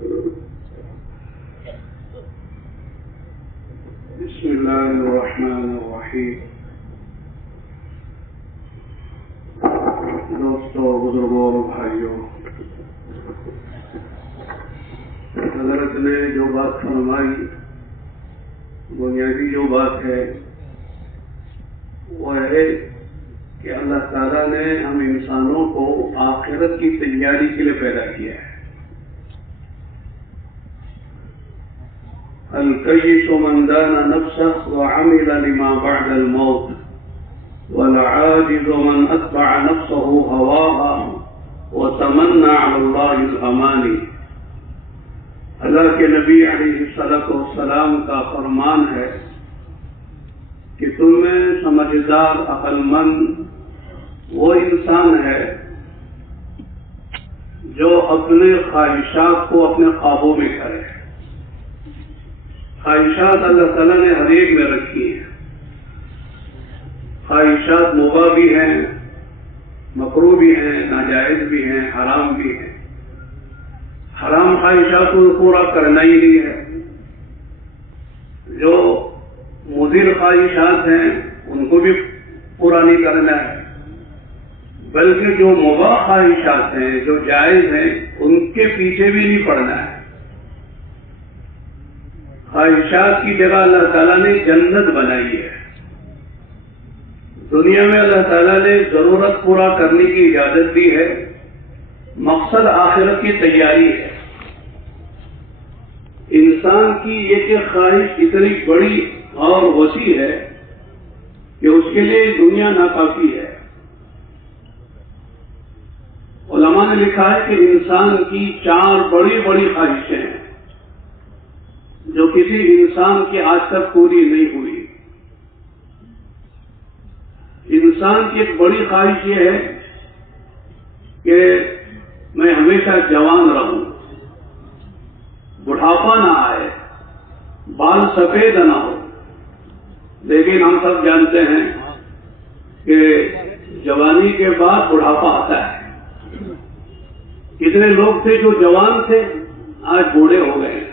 بسم اللہ الرحمن الرحیم. دوستو، بزرگوں اور بھائیوں، حضرت نے جو بات فرمائی، بنیادی جو بات ہے وہ ہے کہ اللہ تعالیٰ نے ہم انسانوں کو آخرت کی تیاری کے لیے پیدا کیا ہے. الکیس من دان نفسه وعمل لما بعد الموت والعاجز من اتبع نفسه هواها وتمنى على الله الامانی. اللہ کے نبی علیہ السلام کا فرمان ہے کہ تم میں سمجھدار عقل مند وہ انسان ہے جو اپنے خواہشات کو اپنے قابو میں کرے. خواہشات اللہ تعالیٰ نے ہر ایک میں رکھی ہیں. خواہشات مباح بھی ہیں، مکروہ بھی ہیں، ناجائز بھی ہیں، حرام بھی ہیں. حرام خواہشات کو پورا کرنا ہی نہیں ہے. جو مضر خواہشات ہیں ان کو بھی پورا نہیں کرنا ہے، بلکہ جو مباح خواہشات ہیں، جو جائز ہیں، ان کے پیچھے بھی نہیں پڑنا ہے. خواہشات کی جگہ اللہ تعالیٰ نے جنت بنائی ہے. دنیا میں اللہ تعالیٰ نے ضرورت پورا کرنے کی اجازت دی ہے. مقصد آخرت کی تیاری ہے. انسان کی ایک خواہش اتنی بڑی اور وسیع ہے کہ اس کے لیے دنیا ناکافی ہے. علماء نے لکھا ہے کہ انسان کی 4 بڑی بڑی خواہشیں ہیں جو کسی انسان کی آج تک پوری نہیں ہوئی. انسان کی ایک بڑی خواہش یہ ہے کہ میں ہمیشہ جوان رہوں، بڑھاپا نہ آئے، بال سفید نہ ہو. لیکن ہم سب جانتے ہیں کہ جوانی کے بعد بڑھاپا آتا ہے. کتنے لوگ تھے جو جوان تھے، آج بوڑھے ہو گئے ہیں.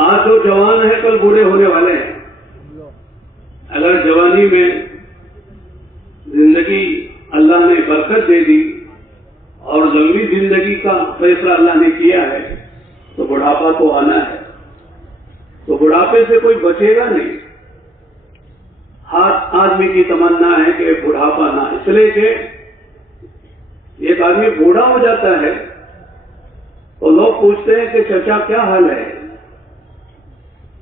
آج جو جوان ہیں کل بوڑھے ہونے والے ہیں. اگر جوانی میں زندگی اللہ نے برکت دے دی اور لمبی زندگی کا فیصلہ اللہ نے کیا ہے تو بڑھاپا تو آنا ہے. تو بڑھاپے سے کوئی بچے گا نہیں. ہر آدمی کی تمنا ہے کہ بڑھاپا نہ، اس لیے کہ ایک آدمی بوڑھا ہو جاتا ہے تو لوگ پوچھتے ہیں کہ چچا کیا حال ہے؟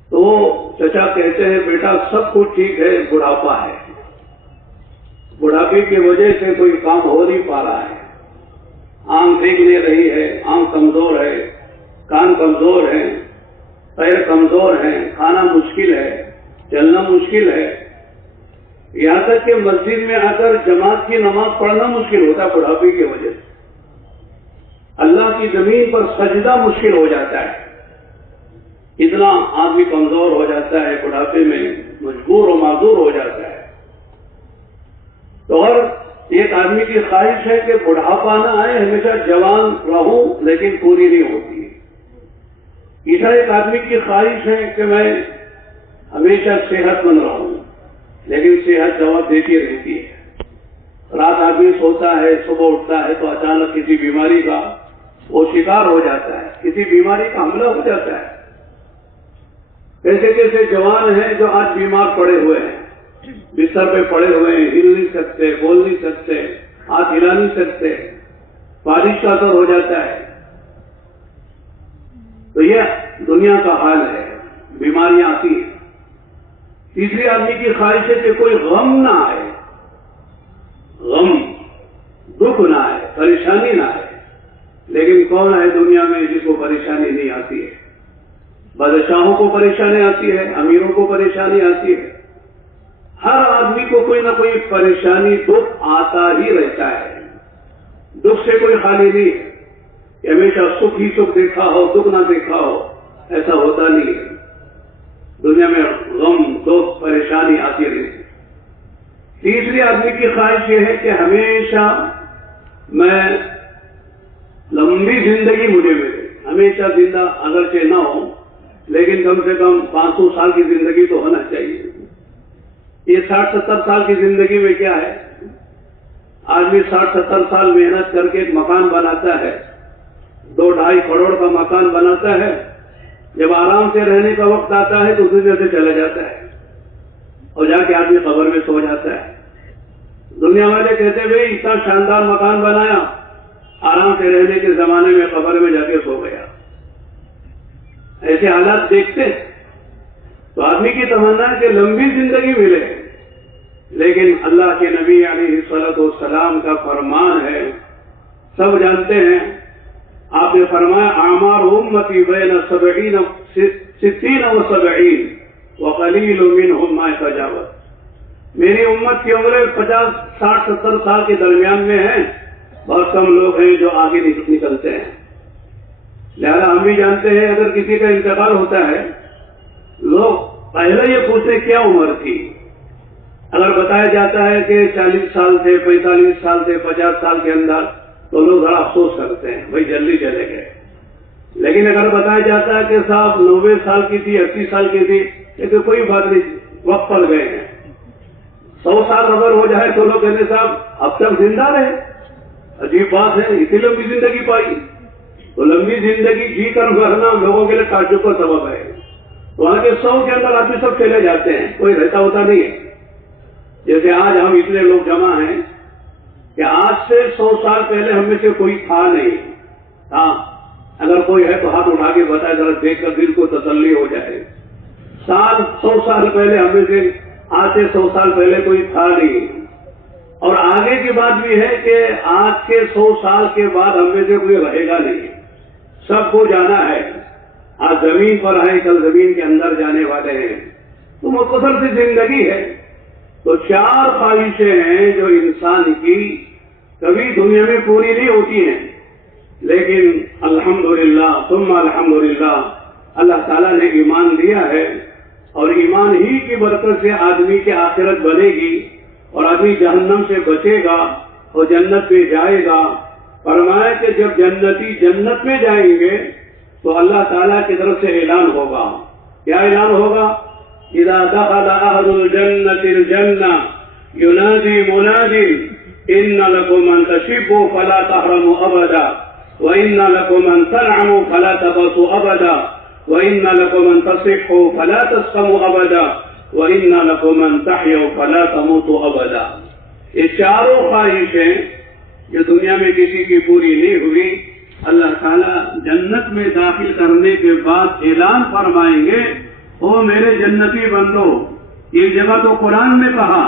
تو چچا کہتے ہیں بیٹا سب کچھ ٹھیک ہے، بڑھاپا ہے. بڑھاپے کی وجہ سے کوئی کام ہو نہیں پا رہا ہے. آنکھ دیکھ نہیں رہی ہے، آنکھ کمزور ہے، کان کمزور ہے، پیر کمزور ہیں، کھانا مشکل ہے، چلنا مشکل ہے. یہاں تک کہ مسجد میں آ کر جماعت کی نماز پڑھنا مشکل ہوتا ہے بڑھاپے کی وجہ سے. اللہ کی زمین پر سجدہ مشکل ہو جاتا ہے. اتنا آدمی کمزور ہو جاتا ہے، بڑھاپے میں مجبور و معذور ہو جاتا ہے. تو اور ایک آدمی کی خواہش ہے کہ بڑھاپا نہ آئے، ہمیشہ جوان رہوں، لیکن پوری نہیں ہوتی. ادھر ایک آدمی کی خواہش ہے کہ میں ہمیشہ صحت مند رہوں، لیکن صحت جواب دیتی رہتی ہے. رات آدمی سوتا ہے، صبح اٹھتا ہے تو اچانک کسی بیماری کا وہ شکار ہو جاتا ہے، کسی بیماری کا حملہ ہو جاتا ہے. کیسے کیسے جوان ہیں جو آج بیمار پڑے ہوئے ہیں، بستر پہ پڑے ہوئے ہیں، ہل نہیں سکتے، بول نہیں سکتے، ہاتھ ہلا نہیں سکتے، بارش کا اثر ہو جاتا ہے. تو یہ دنیا کا حال ہے، بیماریاں آتی ہیں. تیسری آدمی کی خواہش ہے کہ کوئی غم نہ آئے، غم دکھ نہ آئے، پریشانی نہ آئے. لیکن کون ہے دنیا میں جس کو پریشانی نہیں آتی ہے؟ بادشاہوں کو پریشانی آتی ہے، امیروں کو پریشانی آتی ہے. ہر آدمی کو کوئی نہ کوئی پریشانی، دکھ آتا ہی رہتا ہے. دکھ سے کوئی خالی نہیں ہے کہ ہمیشہ سکھ ہی سکھ دیکھا ہو، دکھ نہ دیکھا ہو، ایسا ہوتا نہیں ہے. دنیا میں غم، دکھ، پریشانی آتی رہتی ہے. تیسری آدمی کی خواہش یہ ہے کہ ہمیشہ میں لمبی زندگی مجھے ملے، ہمیشہ زندہ اگرچہ نہ ہو لیکن کم سے کم 500 سال کی زندگی تو ہونا چاہیے. یہ 60-70 سال کی زندگی میں کیا ہے؟ آدمی 60-70 سال محنت کر کے ایک مکان بناتا ہے, 2-2.5 کروڑ کا مکان بناتا ہے, جب آرام سے رہنے کا وقت آتا ہے تو دنیا سے چلا جاتا ہے اور جا کے آدمی قبر میں سو جاتا ہے. دنیا والے کہتے ہیں بھائی اتنا شاندار مکان بنایا, آرام سے رہنے کے زمانے میں قبر میں جا کے سو گیا. ایسے حالات دیکھتے تو آدمی کی تمنا ہے کہ لمبی زندگی ملے, لیکن اللہ کے نبی علیہ الصلوۃ والسلام کا فرمان ہے, سب جانتے ہیں, آپ نے فرمایا اعمار امتی بین 60 و 70 وقلیل منہم ما یتجاوز. میری امت کی عمریں 50, 60, 70 سال کے درمیان میں ہیں, بہت کم لوگ ہیں جو آگے نکلتے ہیں. لہذا ہم بھی جانتے ہیں اگر کسی کا انتقال ہوتا ہے لوگ پہلے یہ پوچھتے کیا عمر تھی. اگر بتایا جاتا ہے کہ 40 سال تھے, 45 سال تھے, 50 سال کے اندر, تو لوگ ذرا افسوس کرتے ہیں بھائی جلدی چلے گئے. لیکن اگر بتایا جاتا ہے کہ صاحب 90 سال کی تھی, 80 سال کی تھی, لیکن کوئی بات نہیں, وقت پڑ گئے ہیں. 100 سال اگر ہو جائے تو لوگ کہتے صاحب اب تک زندہ رہے, عجیب بات ہے, اسی لمبی زندگی پائی. تو لمبی زندگی جی کر رہنا لوگوں کے لیے تعجب کا سبب ہے. وہاں کے 100 کے اندر آدمی سب چلے جاتے ہیں, کوئی رہتا ہوتا نہیں ہے. جیسے آج ہم اتنے لوگ جمع ہیں کہ آج سے 100 سال پہلے ہم میں سے کوئی تھا نہیں. ہاں اگر کوئی ہے تو ہاتھ اٹھا کے بتائے, ذرا دیکھ کر دل کو تسلی ہو جائے. 100 سال پہلے ہم میں سے, آج سے 100 سال پہلے کوئی تھا نہیں. اور آگے کی بات بھی ہے کہ آج کے 100 سال کے بعد ہم میں سے کوئی رہے گا نہیں, سب کو جانا ہے. آج زمین پر ہیں, کل زمین کے اندر جانے والے ہیں. تو مختصر سی زندگی ہے. تو 4 خواہشیں ہیں جو انسان کی کبھی دنیا میں پوری نہیں ہوتی ہیں, لیکن الحمدللہ ثم الحمدللہ اللہ تعالیٰ نے ایمان دیا ہے, اور ایمان ہی کی برکت سے آدمی کی آخرت بنے گی اور آدمی جہنم سے بچے گا اور جنت میں جائے گا. فرمایا کہ جب جنتی جنت میں جائیں گے تو اللہ تعالیٰ کی طرف سے اعلان ہوگا. کیا اعلان ہوگا؟ اذا دخل اهل الجنة الجنة ينادي مناد ان لكم ان تشبوا فلا تحرموا ابدا وان لكم ان تنعموا فلا تبسوا ابدا وان لكم ان تصحوا فلا تسقموا ابدا وان لكم ان تحيوا فلا تموتوا ابدا. یہ 4 خواہشیں جو دنیا میں کسی کی پوری نہیں ہوئی, اللہ تعالیٰ جنت میں داخل کرنے کے بعد اعلان فرمائیں گے, او میرے جنتی بندو. ایک جگہ تو قرآن میں کہا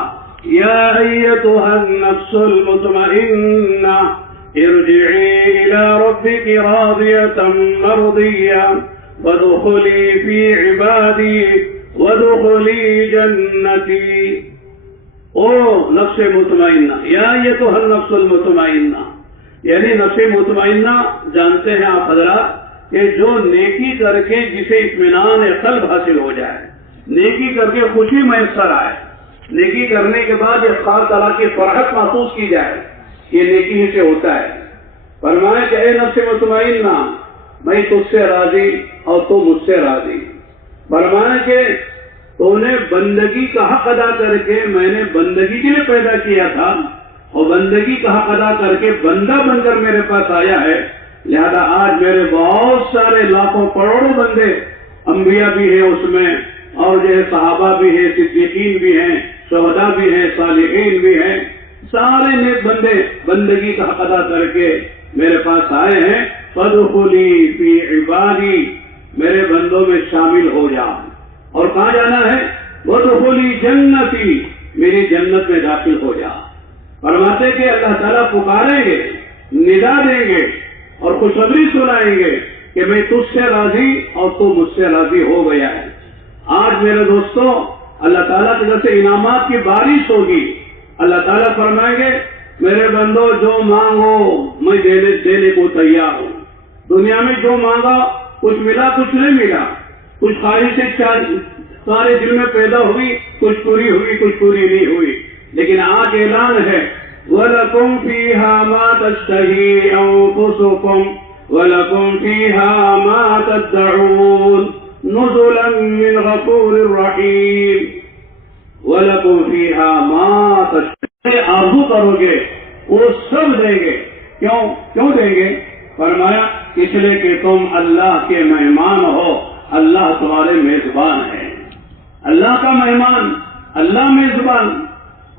یا ایتھا النفس المطمئنہ ارجعی الی ربک راضیۃ مرضیہ وادخلی فی عبادی وادخلی جنتی. او نفس مطمئنہ, یا ایتھا النفس المطمئنہ, یعنی نفس مطمئنہ جانتے ہیں آپ حضرات کہ جو نیکی کر کے جسے اطمینان قلب حاصل ہو جائے, نیکی کر کے خوشی میسر آئے, نیکی کرنے کے بعد خاص طرح کی فرحت محسوس کی جائے, یہ نیکی ہی سے ہوتا ہے. فرمایا کہ اے نفس مطمئنہ میں تجھ سے راضی اور تو مجھ سے راضی. فرمایا کہ تو نے بندگی کا حق ادا کر کے, میں نے بندگی کے لیے پیدا کیا تھا اور بندگی کا حق ادا کر کے بندہ بن کر میرے پاس آیا ہے. لہذا آج میرے بہت سارے لاکھوں کروڑوں بندے, انبیاء بھی ہیں اس میں, اور جو ہے صحابہ بھی ہیں, صدیقین بھی ہیں, شہداء بھی ہیں, صالحین بھی ہیں, سارے نیک بندے بندگی کا حق ادا کر کے میرے پاس آئے ہیں. فادخلی فی عبادی, میرے بندوں میں شامل ہو جا. اور کہاں جانا ہے؟ وادخلی جنتی, میری جنت میں داخل ہو جا. فرماتے کہ اللہ تعالیٰ پکاریں گے, ندا دیں گے اور خوشخبری سنائیں گے کہ میں تجھ سے راضی اور تو مجھ سے راضی ہو گیا ہے. آج میرے دوستوں اللہ تعالیٰ کی طرف سے انعامات کی بارش ہوگی. اللہ تعالیٰ فرمائیں گے میرے بندو جو مانگو میں دینے کو تیار ہوں. دنیا میں جو مانگا کچھ ملا کچھ نہیں ملا, کچھ خواہشیں سارے دل میں پیدا ہوئی, کچھ پوری ہوئی کچھ پوری نہیں ہوئی. لیکن آج اعلان ہے وَلَكُمْ فِيهَا مَا تَشْتَهِي أَنفُسُكُمْ وَلَكُمْ فِيهَا مَا تَدَّعُونَ نُزُلًا مِّنْ غَفُورٍ رَّحِيمٍ وَلَكُمْ فِيهَا مَا تَشْتَهُونَ آرزو کرو گے وہ سب دیں گے. کیوں دیں گے؟ فرمایا اس لیے کہ تم اللہ کے مہمان ہو، اللہ تمہارے میزبان ہے. اللہ کا مہمان، اللہ میزبان.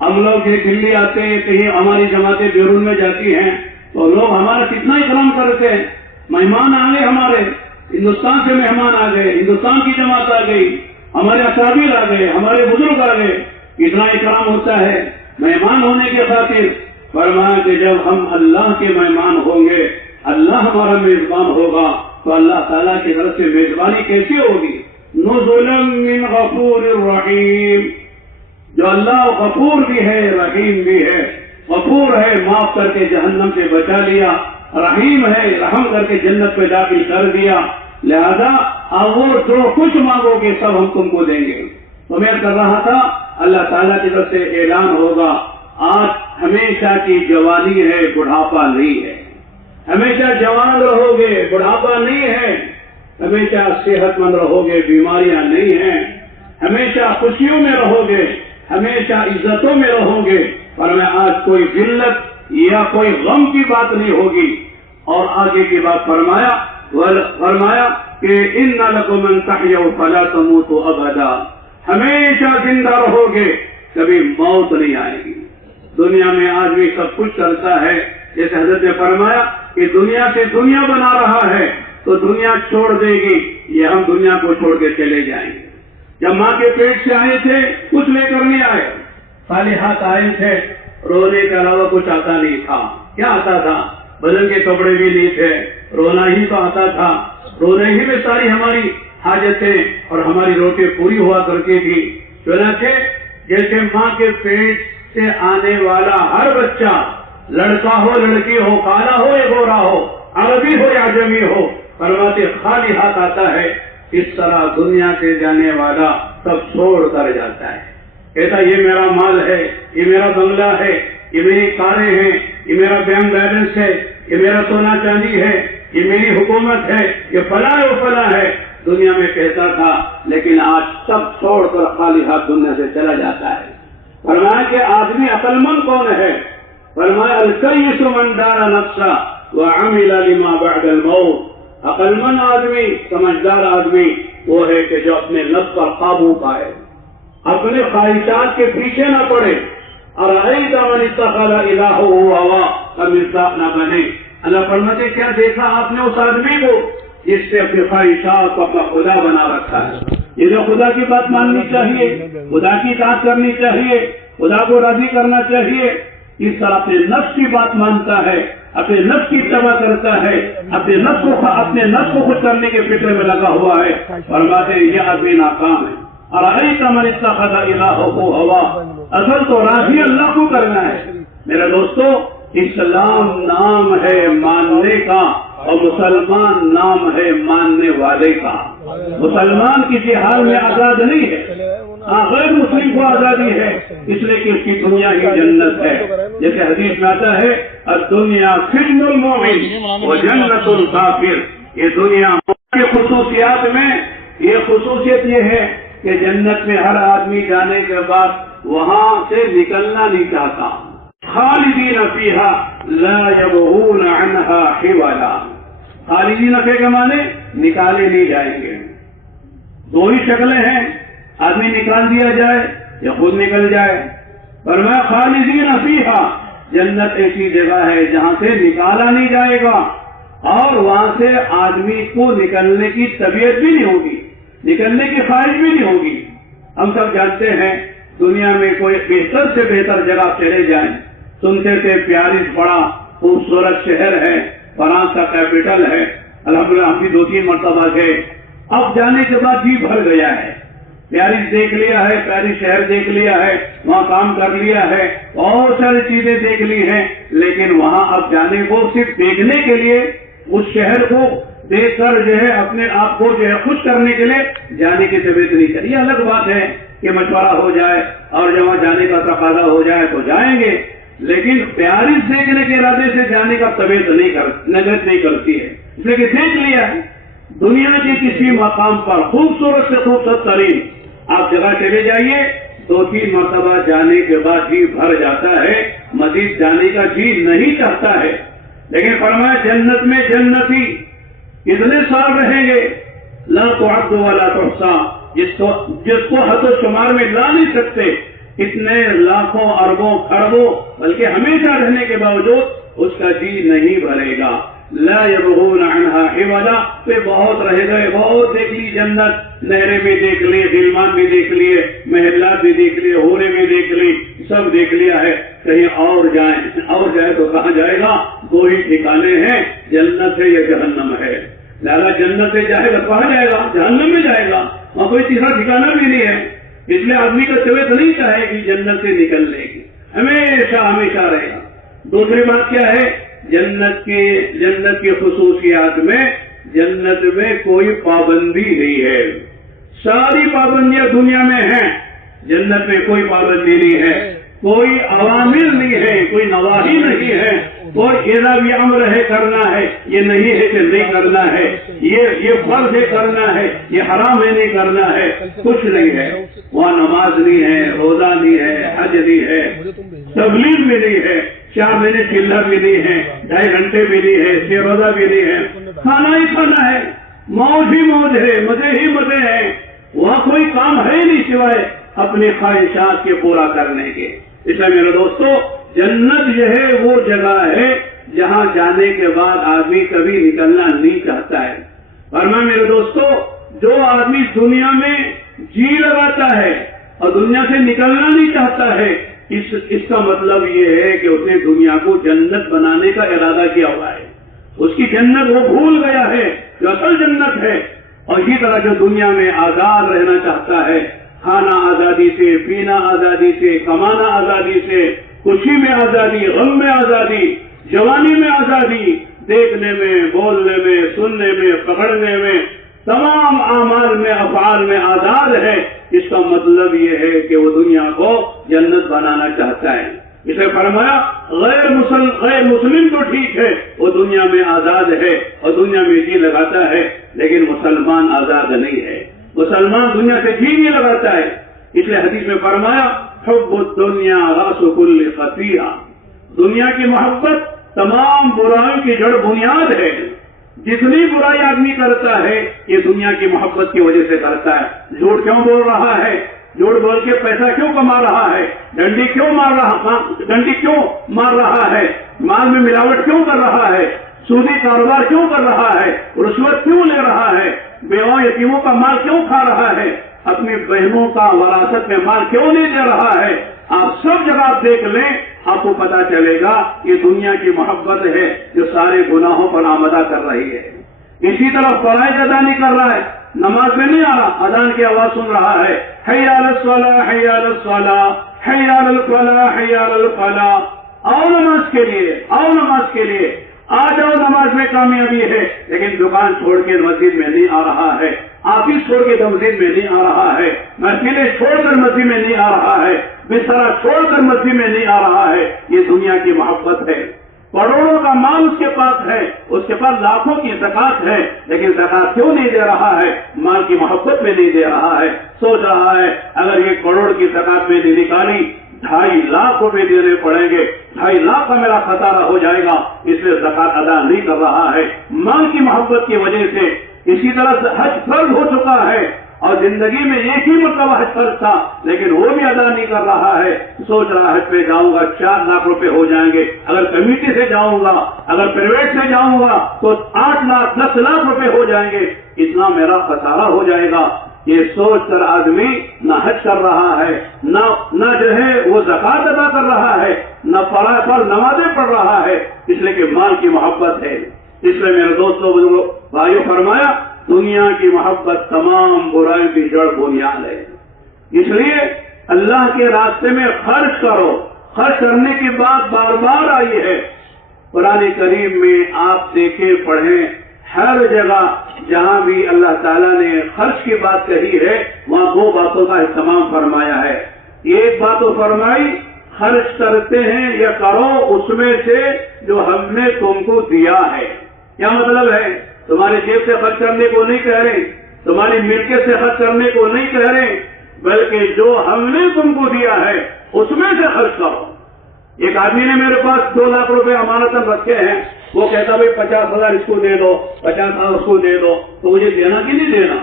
ہم لوگ دلی آتے ہیں، کہیں ہماری جماعتیں بیرون میں جاتی ہیں تو لوگ ہمارا کتنا اکرام کرتے ہیں. مہمان آ گئے، ہمارے ہندوستان سے مہمان آ گئے، ہندوستان کی جماعت آ گئی، ہمارے اکابر آ گئے، ہمارے بزرگ آ گئے، کتنا اکرام ہوتا ہے مہمان ہونے کے خاطر. فرمایا کہ جب ہم اللہ کے مہمان ہوں گے، اللہ ہمارا میزبان ہوگا، تو اللہ تعالیٰ کی طرف سے میزبانی کیسی ہوگی؟ نزلا من غفور الرحیم. جو اللہ غفور بھی ہے، رحیم بھی ہے. غفور ہے، معاف کر کے جہنم سے بچا لیا. رحیم ہے، رحم کر کے جنت میں داخل کر دیا. لہذا اب وہ جو کچھ مانگو گے سب ہم تم کو دیں گے. تو میں کر رہا تھا اللہ تعالیٰ کی طرف سے اعلان ہوگا، آج ہمیشہ کی جوانی ہے، بڑھاپا نہیں ہے. ہمیشہ جوان رہو گے، بڑھاپا نہیں ہے. ہمیشہ صحت مند رہو گے، بیماریاں نہیں ہیں. ہمیشہ خوشیوں میں رہو گے، ہمیشہ عزتوں میں رہو گے. اور میں آج کوئی ذلت یا کوئی غم کی بات نہیں ہوگی. اور آگے کی بات فرمایا کہ ان لکم ان تحیوا فلا تموتوا ابدا. ہمیشہ زندہ رہو گے، کبھی موت نہیں آئے گی. دنیا میں آدمی سب کچھ کرتا ہے، جیسے حضرت نے فرمایا کہ دنیا سے دنیا بنا رہا ہے تو دنیا چھوڑ دے گی، یہ ہم دنیا کو چھوڑ کے چلے جائیں گے. جب ماں کے پیٹ سے آئے تھے کچھ لے کر نہیں آئے، خالی ہاتھ آئے تھے. رونے کے علاوہ کچھ آتا نہیں تھا. کیا آتا تھا؟ بدن کے کپڑے بھی نہیں تھے، رونا ہی تو آتا تھا. رونے ہی میں ساری ہماری حاجتیں اور ہماری روٹی پوری ہوا کرتی تھی. چنانچہ جیسے ماں کے پیٹ سے آنے والا ہر بچہ، لڑکا ہو لڑکی ہو، کالا ہو یا گورا ہو، عربی ہو یا عجمی ہو، فرماتے خالی ہاتھ آتا ہے. اس طرح دنیا سے جانے والا سب چھوڑ کر جاتا ہے. کہتا یہ میرا مال ہے، یہ میرا بنگلہ ہے، یہ میری کاریں ہیں، یہ میرا بینک بیلنس ہے، یہ میرا سونا چاندی ہے، یہ میری حکومت ہے، یہ فلاں و فلاں ہے. دنیا میں کہتا تھا، لیکن آج سب چھوڑ کر خالی ہاتھ دنیا سے چلا جاتا ہے. فرمایا کہ آدمی عقل مند کون ہے؟ فرمایا الکیس من دار نفسہ وعمل لما بعد الموت. عقل مند آدمی، سمجھدار آدمی وہ ہے کہ جو اپنے نفس پر قابو پائے، اپنے خواہشات کے پیچھے نہ پڑے. ارأیت من اتخذ الہہ ہوا کا مصداق نہ بنے. اللہ فرماتے کیا دیکھا آپ نے اس آدمی کو جس سے اپنی خواہشات کو اپنا خدا بنا رکھا ہے. یہ جو خدا کی بات ماننی چاہیے، خدا کی اطاعت کرنی چاہیے، خدا کو راضی کرنا چاہیے، اس طرح اپنے نفس کی بات مانتا ہے، اپنے نفس کی اتباع کرتا ہے، اپنے نفس کو خود کرنے کے فکر میں لگا ہوا ہے. فرماتے ہیں یہ آدمی ناکام ہے. ارأیت من اتخذ الہہ ہوا. اصل تو راضی اللہ کو کرنا ہے. میرے دوستو، اسلام نام ہے ماننے کا اور مسلمان نام ہے ماننے والے کا. مسلمان کسی حال میں آزاد نہیں ہے، غیر مسلم کو آزادی ہے، اس لیے کہ اس کی دنیا ہی جنت ہے. جیسے حدیث میں آتا ہے الدنیا سجن المؤمن و جنت الکافر. یہ دنیا کی خصوصیات میں یہ خصوصیت یہ ہے کہ جنت میں ہر آدمی جانے کے بعد وہاں سے نکلنا نہیں چاہتا. خالدین فیہا لا یبغون عنہا حولا. خالدین فیہا کے معنی نکالے نہیں جائیں گے. دو ہی شکلیں ہیں، آدمی نکال دیا جائے یا خود نکل جائے. فرمایا خالدین فیہا، جنت ایسی جگہ ہے جہاں سے نکالا نہیں جائے گا اور وہاں سے آدمی کو نکلنے کی طبیعت بھی نہیں ہوگی، نکلنے کی خواہش بھی نہیں ہوگی. ہم سب جانتے ہیں دنیا میں کوئی بہتر سے بہتر جگہ چلے جائیں، سنتے تھے پیرس بڑا خوبصورت شہر ہے، فرانس کا کیپٹل ہے. الحمدللہ ہم بھی 2-3 مرتبہ گئے. اب جانے کے بعد جی بھر گیا ہے. پیرس دیکھ لیا ہے، پیرس شہر دیکھ لیا ہے، وہاں کام کر لیا ہے، اور ساری چیزیں دیکھ لی ہیں، لیکن وہاں اب جانے کو صرف دیکھنے کے لیے، اس شہر کو دیکھ کر جو ہے اپنے آپ کو جو ہے خوش کرنے کے لیے جانے کی طبیعت نہیں چاہیے. الگ بات ہے کہ مشورہ ہو جائے اور جب وہاں جانے کا تقاضا ہو جائے تو جائیں گے، لیکن پیارس دیکھنے کے ارادے سے جانے کا طبیعت نہیں کرتی ہے، اس لیے کہ دیکھ لیا ہے دنیا کے کسی مقام پر خوبصورت سے خوبصورت ترین آپ جگہ چلے جائیے، 2-3 مرتبہ جانے کے بعد جی بھر جاتا ہے، مزید جانے کا جی نہیں چاہتا ہے۔ لیکن فرمایا جنت میں جنتی اتنے سال رہیں گے لا تعد ولا تحصى، جس کو حد و شمار میں لا نہیں سکتے، اتنے لاکھوں اربوں کھربوں، بلکہ ہمیشہ رہنے کے باوجود اس کا جی نہیں بھرے گا۔ لا يبغون عنها حولا، پہ بہت رہ گئے، بہت دیکھ لی جنت، نہریں بھی دیکھ لی، غلمان بھی دیکھ لیے، محلات بھی دیکھ لیے، حوریں بھی دیکھ لی، سب دیکھ لیا ہے، کہیں اور جائے تو کہاں جائے گا؟ 2 ہی ٹھکانے ہیں، جنت ہے یا جہنم ہے۔ لہذا جنت سے جائے گا کہاں جائے گا؟ جہنم میں جائے گا، وہاں کوئی تیسرا ٹھکانا بھی نہیں ہے۔ اس لیے آدمی کا طبیعت نہیں چاہے کہ جنت سے نکلنے کی، ہمیشہ ہمیشہ رہے گا۔ دوسری بات کیا ہے؟ جنت کی خصوصیات میں جنت میں کوئی پابندی نہیں ہے، ساری پابندیاں دنیا میں ہیں، جنت میں کوئی پابندی نہیں ہے، کوئی عوامل نہیں ہے، کوئی نواہی نہیں ہے، کوئی اذا بھی امر ہے کرنا ہے، یہ نہیں ہے کہ نہیں کرنا ہے، یہ فرض ہے کرنا ہے، یہ حرام ہے نہیں کرنا ہے، کچھ نہیں ہے۔ وہاں نماز نہیں ہے، روزہ نہیں ہے، حج نہیں ہے، تبلیغ بھی نہیں ہے، 4 مہینے چلہ بھی نہیں ہے، 2.5 گھنٹے بھی نہیں ہے، 6 روزہ بھی نہیں ہے، کھانا ہی کھانا ہے، موج ہی موج ہے، مزے ہی مزے ہیں، وہاں کوئی کام ہے ہی نہیں سوائے اپنی خواہشات کے پورا کرنے کے۔ اس لیے میرے دوستو، جنت یہ ہے وہ جگہ ہے جہاں جانے کے بعد آدمی کبھی نکلنا نہیں چاہتا ہے۔ فرمایا میرے دوستو، جو آدمی دنیا میں جی لگاتا ہے اور دنیا سے نکلنا نہیں چاہتا ہے، اس کا مطلب یہ ہے کہ اس نے دنیا کو جنت بنانے کا ارادہ کیا ہوا ہے، اس کی جنت وہ بھول گیا ہے جو اصل جنت ہے۔ اور اسی طرح جو دنیا میں آزاد رہنا چاہتا ہے، کھانا آزادی سے، پینا آزادی سے، کمانا آزادی سے، خوشی میں آزادی، غم میں آزادی، جوانی میں آزادی، دیکھنے میں، بولنے میں، سننے میں، پکڑنے میں، تمام اعمال میں، افعال میں آزاد ہے، اس کا مطلب یہ ہے کہ وہ دنیا کو جنت بنانا چاہتا ہے۔ اسے فرمایا غیر مسلم تو ٹھیک ہے، وہ دنیا میں آزاد ہے اور دنیا میں جی لگاتا ہے، لیکن مسلمان آزاد نہیں ہے، مسلمان دنیا سے جی نہیں لگاتا ہے۔ اس لیے حدیث میں فرمایا حب الدنیا راس کل خطیئہ، دنیا کی محبت تمام برائیوں کی جڑ بنیاد ہے۔ جتنی برائی آدمی کرتا ہے یہ دنیا کی محبت کی وجہ سے کرتا ہے۔ جھوٹ کیوں بول رہا ہے؟ جھوٹ بول کے پیسہ کیوں کما رہا ہے؟ ڈنڈی کیوں مار رہا ہے؟ مال میں ملاوٹ کیوں کر رہا ہے؟ سودی کاروبار کیوں کر رہا ہے؟ رشوت کیوں لے رہا ہے؟ بیوہ یتیموں کا مال کیوں کھا رہا ہے؟ اپنی بہنوں کا وراثت میں مال کیوں نہیں دے رہا ہے؟ آپ سب جگہ دیکھ لیں، آپ کو پتا چلے گا یہ دنیا کی محبت ہے جو سارے گناہوں پر آمدہ کر رہی ہے۔ اسی طرح فرائض ادا نہیں کر رہا ہے، نماز میں نہیں آ رہا، اذان کی آواز سن رہا ہے، حی علی الصلاۃ حی علی الصلاۃ حی علی الفلاح حی علی الفلاح، آؤ نماز کے لیے، آؤ نماز کے لیے، آ جاؤ نماز میں کامیابی ہے، لیکن دکان چھوڑ کے مسجد میں نہیں آ رہا ہے، آفس چھوڑ کے مسجد میں نہیں آ رہا ہے، محفلیں چھوڑ کر مسجد میں نہیں آ رہا ہے، بستر چھوڑ کر مسجد میں نہیں آ رہا ہے۔ یہ دنیا کی محبت ہے۔ کروڑوں کا مال اس کے پاس ہے، اس کے پاس لاکھوں کی زکات ہے، لیکن زکات کیوں نہیں دے رہا ہے؟ مال کی محبت میں نہیں دے رہا ہے۔ سوچ رہا ہے اگر یہ کروڑ کی زکات میں نہیں نکالی 2.5 لاکھ روپے دینے پڑیں گے، 2.5 لاکھ کا میرا خسارہ ہو جائے گا، اس لیے زکات ادا نہیں کر رہا ہے مال کی محبت کی وجہ سے۔ اسی طرح سے حج فرض ہو چکا ہے اور زندگی میں ایک ہی مرتبہ حج فرض تھا، لیکن وہ بھی ادا نہیں کر رہا ہے۔ سوچ رہا حج پہ جاؤں گا 4 لاکھ روپے ہو جائیں گے، اگر کمیٹی سے جاؤں گا، اگر پرائیویٹ سے جاؤں گا تو 8 لاکھ 10 لاکھ روپے ہو جائیں گے، اتنا میرا خسارہ ہو جائے گا۔ یہ سوچ کر آدمی نہ حج کر رہا ہے، نہ جو ہے وہ زکات ادا کر رہا ہے، نہ پر نمازیں پڑھ رہا ہے، اس لیے کہ مال کی محبت ہے۔ اس لیے میرے دوستوں بھائیوں فرمایا دنیا کی محبت تمام برائیوں کی جڑ بنیاد ہے۔ اس لیے اللہ کے راستے میں خرچ کرو۔ خرچ کرنے کی بات بار بار آئی ہے قرآن کریم میں، آپ دیکھیں پڑھیں، ہر جگہ جہاں بھی اللہ تعالیٰ نے خرچ کی بات کہی ہے وہاں 2 باتوں کا اہتمام فرمایا ہے۔ ایک بات تو فرمائی خرچ کرتے ہیں یا کرو اس میں سے جو ہم نے تم کو دیا ہے. کیا مطلب ہے؟ تمہارے جیب سے خرچ کرنے کو نہیں کہہ رہے, تمہاری ملکیت سے خرچ کرنے کو نہیں کہہ رہے, بلکہ جو ہم نے تم کو دیا ہے اس میں سے خرچ کرو. ایک آدمی نے میرے پاس 2 لاکھ روپے امانتاً رکھے ہیں, وہ کہتا بھائی 50,000 اس کو دے دو, 50,000 اس کو دے دو, تو مجھے دینا کہ نہیں دینا؟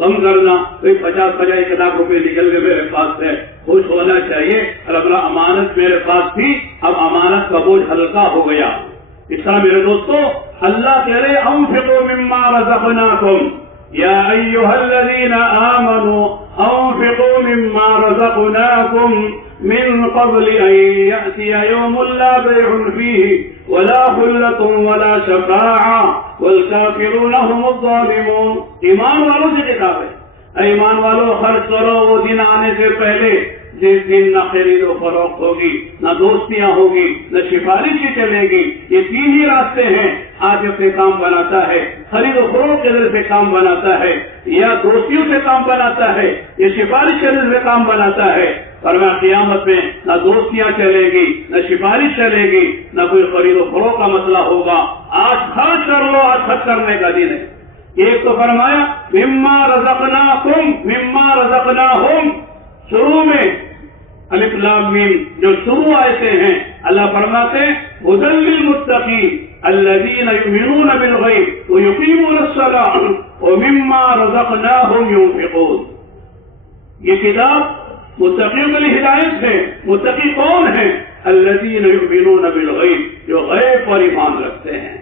غم کرنا, بھائی 50 1 لاکھ روپے نکل کے میرے پاس سے, خوش ہونا چاہیے. اور اپنا امانت میرے پاس تھی, اب امانت کا بوجھ ہلکا ہو گیا. اس طرح میرے دوستو اللہ کہہ رہے انفقوا مما رزقناکم یا ایھا الذین آمنوا انفقوا مما رزقناکم من قبل ان یأتی یوم لا بیع فیہ ولا خلۃ ولا شفاعۃ والکافرون هم الظالمون. ایمان والوں سے کتاب ہے, اے ایمان والوں خرچ کرو وہ دن آنے سے پہلے جس دن نہ خرید و فروخت ہوگی, نہ دوستیاں ہوگی, نہ سفارش ہی چلے گی. یہ 3 ہی راستے ہیں. آگے سے کام بناتا ہے, خرید و فروخت کے ذریعے سے کام بناتا ہے, یا دوستیوں سے کام بناتا ہے, یا سفارش کے ذریعے سے کام بناتا ہے. فرمایا قیامت میں نہ دوستیاں چلے گی, نہ سفارش چلے گی, نہ کوئی خرید و فروخت کا مسئلہ ہوگا. آج خرچ کر لو, آج خرچ کرنے کا دن ہے. ایک تو فرمایا مما رزقناکم مما رزقناہم, شروع میں الف لام میم جو شروع آیتیں ہیں اللہ فرماتے ہیں ھدی للمتقین الذین یؤمنون بالغیب ویقیمون الصلاۃ ومما رزقناہم ينفقون. یہ کتاب متقیوں کے لیے ہدایت ہے. متقی کون ہیں؟ الذین یؤمنون بالغیب, جو غیب پر ایمان رکھتے ہیں.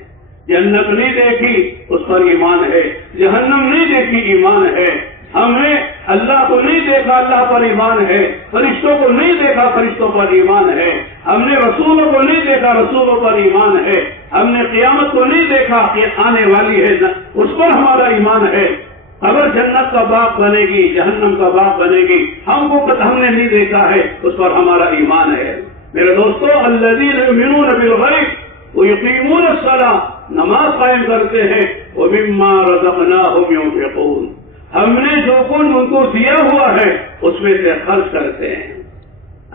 جنت نہیں دیکھی اس پر ایمان ہے, جہنم نہیں دیکھی ایمان ہے. ہم نے اللہ کو نہیں دیکھا, اللہ پر ایمان ہے. فرشتوں کو نہیں دیکھا, فرشتوں پر ایمان ہے. ہم نے رسولوں کو نہیں دیکھا, رسولوں پر ایمان ہے. ہم نے قیامت کو نہیں دیکھا کہ آنے والی ہے, اس پر ہمارا ایمان ہے. اگر جنت کا باغ بنے گی, جہنم کا باغ بنے گی, ہم نے نہیں دیکھا ہے, اس پر ہمارا ایمان ہے. میرے دوستو الذین یؤمنون بالغیب ویقیمون الصلاۃ, نماز قائم کرتے ہیں, ومما رزقناہم ينفقون, ہم نے جو کچھ ان کو دیا ہوا ہے اس میں سے خرچ کرتے ہیں.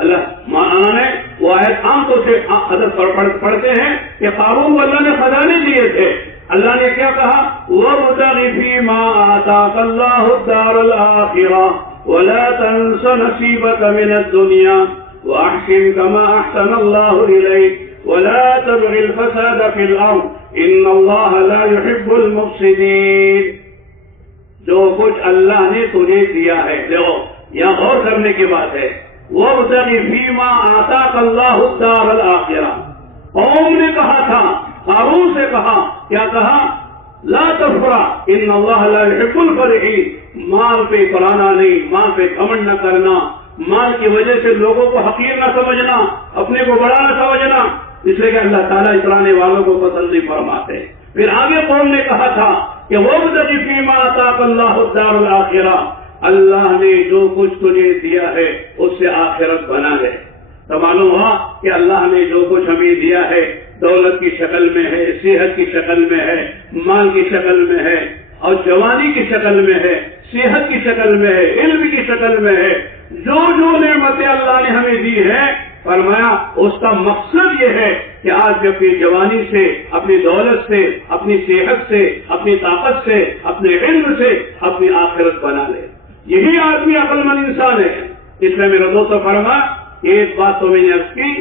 اللہ مولانا نے وہ آیت عام طور سے حضرت پڑھتے ہیں کہ قارون کو اللہ نے خزانے دیے تھے. اللہ نے کیا کہا وَابْتَغِ فِيمَا آتَاكَ اللَّهُ الدَّارَ الْآخِرَةَ وَلَا تَنْسَ نَصِيبَكَ مِنَ الدُّنْيَا وَأَحْسِنْ كَمَا أَحْسَنَ اللَّهُ إِلَيْكَ وَلَا تَبْغِ الْفَسَادَ فِي الْأَرْضِ إِنَّ اللَّهَ لَا يُحِبُّ الْمُفْسِدِينَ. جو کچھ اللہ نے تجھے دیا ہے, دیکھو یہاں غور کرنے کی بات ہے. وَابْتَغِ فِيمَا آتَاكَ اللَّهُ الدَّارَ الْآخِرَةَ, قوم نے کہا تھا, قارون سے کہا, کیا کہا؟ لا تفرح ان اللہ لا يحب الفرحین. مال پہ پرانا نہیں, مال پہ گھمنڈ نہ کرنا, مال کی وجہ سے لوگوں کو حقیر نہ سمجھنا, اپنے کو بڑا نہ سمجھنا, اس لیے کہ اللہ تعالیٰ اترانے والوں کو پسند نہیں فرماتے. پھر آگے قوم نے کہا تھا کہ وَابْتَغِ فِيمَا آتَاكَ اللَّهُ الدَّارَ الْآخِرَةَ, اللہ نے جو کچھ تجھے دیا ہے اس سے آخرت بنا ہے. تو معلوم ہوا کہ اللہ نے جو کچھ ہمیں دیا ہے دولت کی شکل میں ہے, صحت کی شکل میں ہے, مال کی شکل میں ہے, اور جوانی کی شکل میں ہے, صحت کی شکل میں ہے, علم کی شکل میں ہے. جو نعمتیں اللہ نے ہمیں دی ہے, فرمایا اس کا مقصد یہ ہے کہ آج اپنی جوانی سے, اپنی دولت سے, اپنی صحت سے, اپنی طاقت سے, اپنے علم سے اپنی آخرت بنا لے. یہی آدمی عقل مند انسان ہے. اس میں میرا دوست فرما ایک بات تو میں نے عرض کی,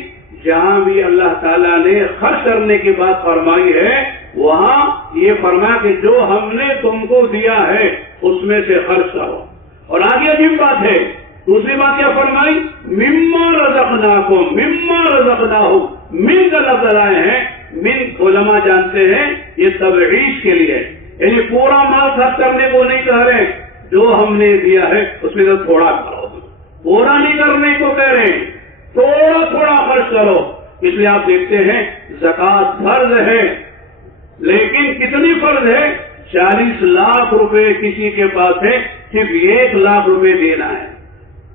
جہاں بھی اللہ تعالیٰ نے خرچ کرنے کی بات فرمائی ہے وہاں یہ فرمایا کہ جو ہم نے تم کو دیا ہے اس میں سے خرچ کرو. اور آگے عجیب بات ہے, دوسری بات کیا فرمائی؟ مما رزقناکم, مما رزقناہم, من کا لفظ لائے ہیں. من علماء جانتے ہیں یہ تبعیض کے لیے, یعنی پورا مال خرچ کرنے کو نہیں کہہ رہے, جو ہم نے دیا ہے اس میں سے تھوڑا کرو, پورا نہیں کرنے کو کہہ رہے ہیں, تھوڑا تھوڑا خرچ کرو. اس لیے آپ دیکھتے ہیں زکوٰۃ فرض ہے, لیکن کتنی فرض ہے؟ 40 لاکھ روپے کسی کے پاس ہے, صرف 1 لاکھ روپے دینا ہے.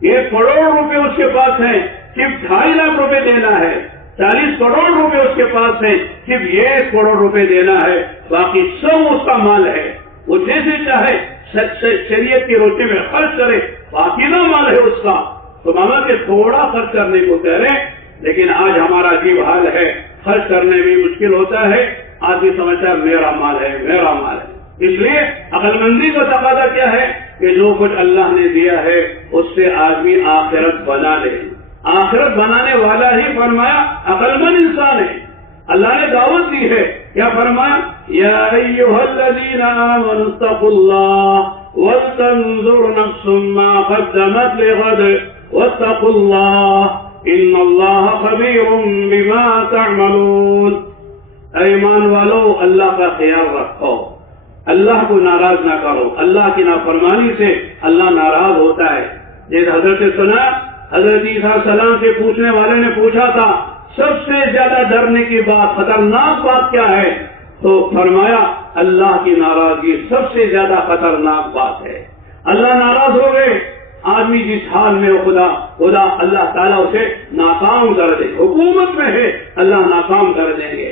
1 کروڑ روپے اس کے پاس ہے, صرف 2.5 لاکھ روپے دینا ہے. 40 کروڑ روپے اس کے پاس ہے, صرف 1 کروڑ روپے دینا ہے. باقی سب اس کا مال ہے, وہ جیسے چاہے شریعت کی روشنی میں خرچ کرے, باقی نہ مال ہے اس کا. تو مانا کہ تھوڑا خرچ کرنے کو کہہ رہے, لیکن آج ہمارا عجیب حال ہے، خرچ کرنے میں مشکل ہوتا ہے، آدمی سمجھتا ہے میرا مال ہے، میرا مال ہے۔ اس لیے عقل مندی کا تقاضا کیا ہے کہ جو کچھ اللہ نے دیا ہے اس سے آدمی آخرت بنا لے۔ آخرت بنانے والا ہی فرمایا عقل مند انسان ہے۔ اللہ نے دعوت دی ہے، کیا فرمایا؟ یا ایھا الذین آمنوا اتقوا اللہ ولتنظر نفس ما قدمت لغد واتقوا اللہ ان اللہ خبیر بما تعملون۔ اے ایمان والو، اللہ کا خیال رکھو، اللہ کو ناراض نہ کرو۔ اللہ کی نافرمانی سے اللہ ناراض ہوتا ہے۔ جیسے حضرت سنا، حضرت عیسیٰ علیہ السلام سے پوچھنے والے نے پوچھا تھا سب سے زیادہ ڈرنے کی بات، خطرناک بات کیا ہے؟ تو فرمایا اللہ کی ناراضگی سب سے زیادہ خطرناک بات ہے۔ اللہ ناراض ہو گئے، آدمی جس حال میں خدا اللہ تعالیٰ اسے ناکام کر دے۔ حکومت میں ہے، اللہ ناکام کر دیں گے۔